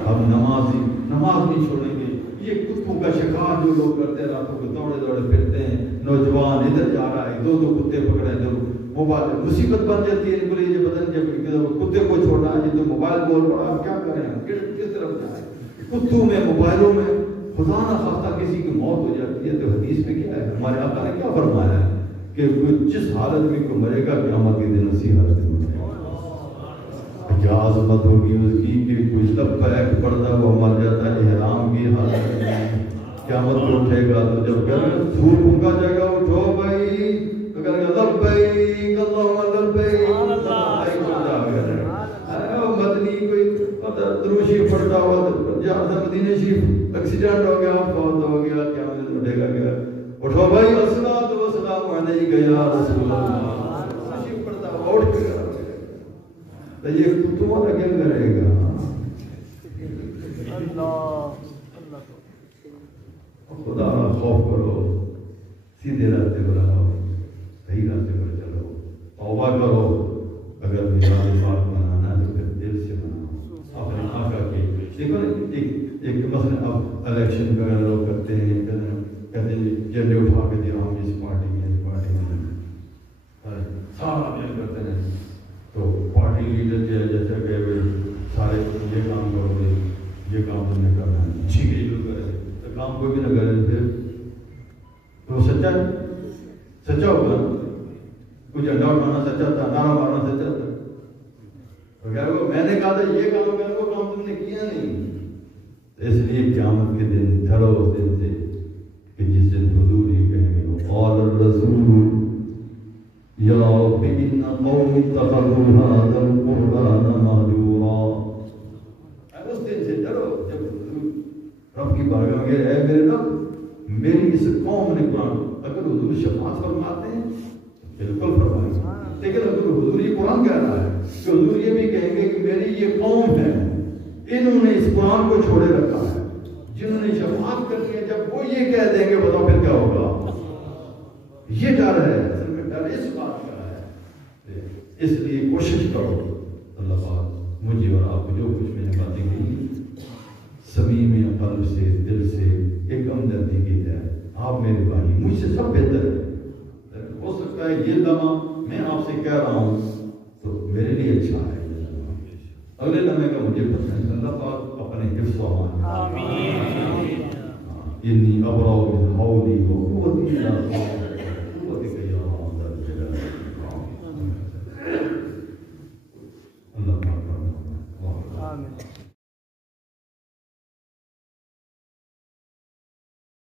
ہم نماز نہیں چھوڑیں گے. یہ کتوں کا شکار جو لوگ کرتے ہیں، راتوں کو دوڑے دوڑے پھرتے ہیں، نوجوان ادھر جا رہا ہے، دو کتے پکڑے تو موبائل مصیبت بن جاتی ہے. ان کو یہ بدن جب کتے کو چھوڑنا ہے تو موبائل بول پڑا، آپ کیا کریں، کس طرف جائیں. کتوں میں موبائلوں میں خدا نہ خواستہ کسی کی موت ہو جاتی ہے تو حدیث میں کیا ہے؟ ہمارے آقا نے کیا فرمایا ہے کہ جس حالت میں کوئی مرے گا قیامت کے دن اسی حالت میں مرے گا. کیا عظمت ہوگی اس کی کہ کوئی لبیک پڑھتا ہوا مر جاتا ہے احرام کی حالت میں. قیامت کو اٹھے گا تو جب دھول پھونکا جائے گا، اٹھو بھائی، تو کہے گا لبیک اللہم لبیک. مدنی کوئی دروشی پڑھتا ہوا مدینہ شریف ایکسیڈنٹ ہو گیا، فوت ہو گیا، قیامت اٹھے گا کیا؟ اٹھو بھائی، الصلاۃ والسلام علیک یا رسول اللہ. شریف پڑھتا ہوا اٹھ گیا تو یہ تمہارا کیا کرے گا؟ خدا کا خوف کرو، سیدھے راستے پر آؤ، صحیح راستے پر چلو، توبہ کرو. اگر میرا بات منانا تو پھر دل سے مناؤ اپنے آقا کے. دیکھو نا ایک مثلا اب الیکشن وغیرہ لوگ کرتے ہیں، کہتے ہیں جھنڈے اٹھا کے دیا ہم اس پارٹی میں سارا بیان کرتے ہیں. تو پارٹی لیڈر جو ہے جیسا کہ سارے یہ کام کرو گے، یہ کام تم نے کرنا ہے، ٹھیک ہے جو کرے تو کام کوئی بھی نہ کرے، پھر تو سچا ہوگا. کوئی جھنڈا اٹھانا سچا تھا، نعرہ مارنا سچا تھا. تو کیا میں نے کہا تھا یہ کام کرنے کو، کام تم نے کیا نہیں. اس لیے قیامت کے دن ڈرو اس دن سے کہ جس دن حضور یہ کہیں گے قال الرسول یا رب ان قوم اتخذوا هذا القرآن مهجورا. اس دن سے ڈرو جب رب کی بارگاہ میں اے میرے رب میری اس قوم نے قرآن، اگر حضور شفاعت فرماتے ہیں بالکل فرمائیں گے، لیکن اگر حضور یہ قرآن کہہ رہا ہے کہ حضور یہ بھی کہیں گے کہ میری یہ قوم ہے، انہوں نے اس قرآن کو چھوڑے رکھا ہے، جنہوں نے شفاعت کرنی ہے، جب وہ یہ کہہ دیں گے بتاؤ پھر کیا ہوگا. یہ ڈر ہے، اصل میں ڈر اس بات کا ہے. اس لیے کوشش کرو اللہ پاک مجھے اور آپ کو جو کچھ میں نے باتیں کہی صمیم قلب سے، دل سے ایک ہمدردی کی ہے. آپ میرے بھائی مجھ سے سب بہتر ہے. ہو سکتا ہے یہ لمحہ میں آپ سے کہہ رہا ہوں تو میرے لیے اچھا ہے، اگلے لمحے کا مجھے پتہ ہے. اللہ پاک اپنے حفظ و امان انی ابرأ من قولی و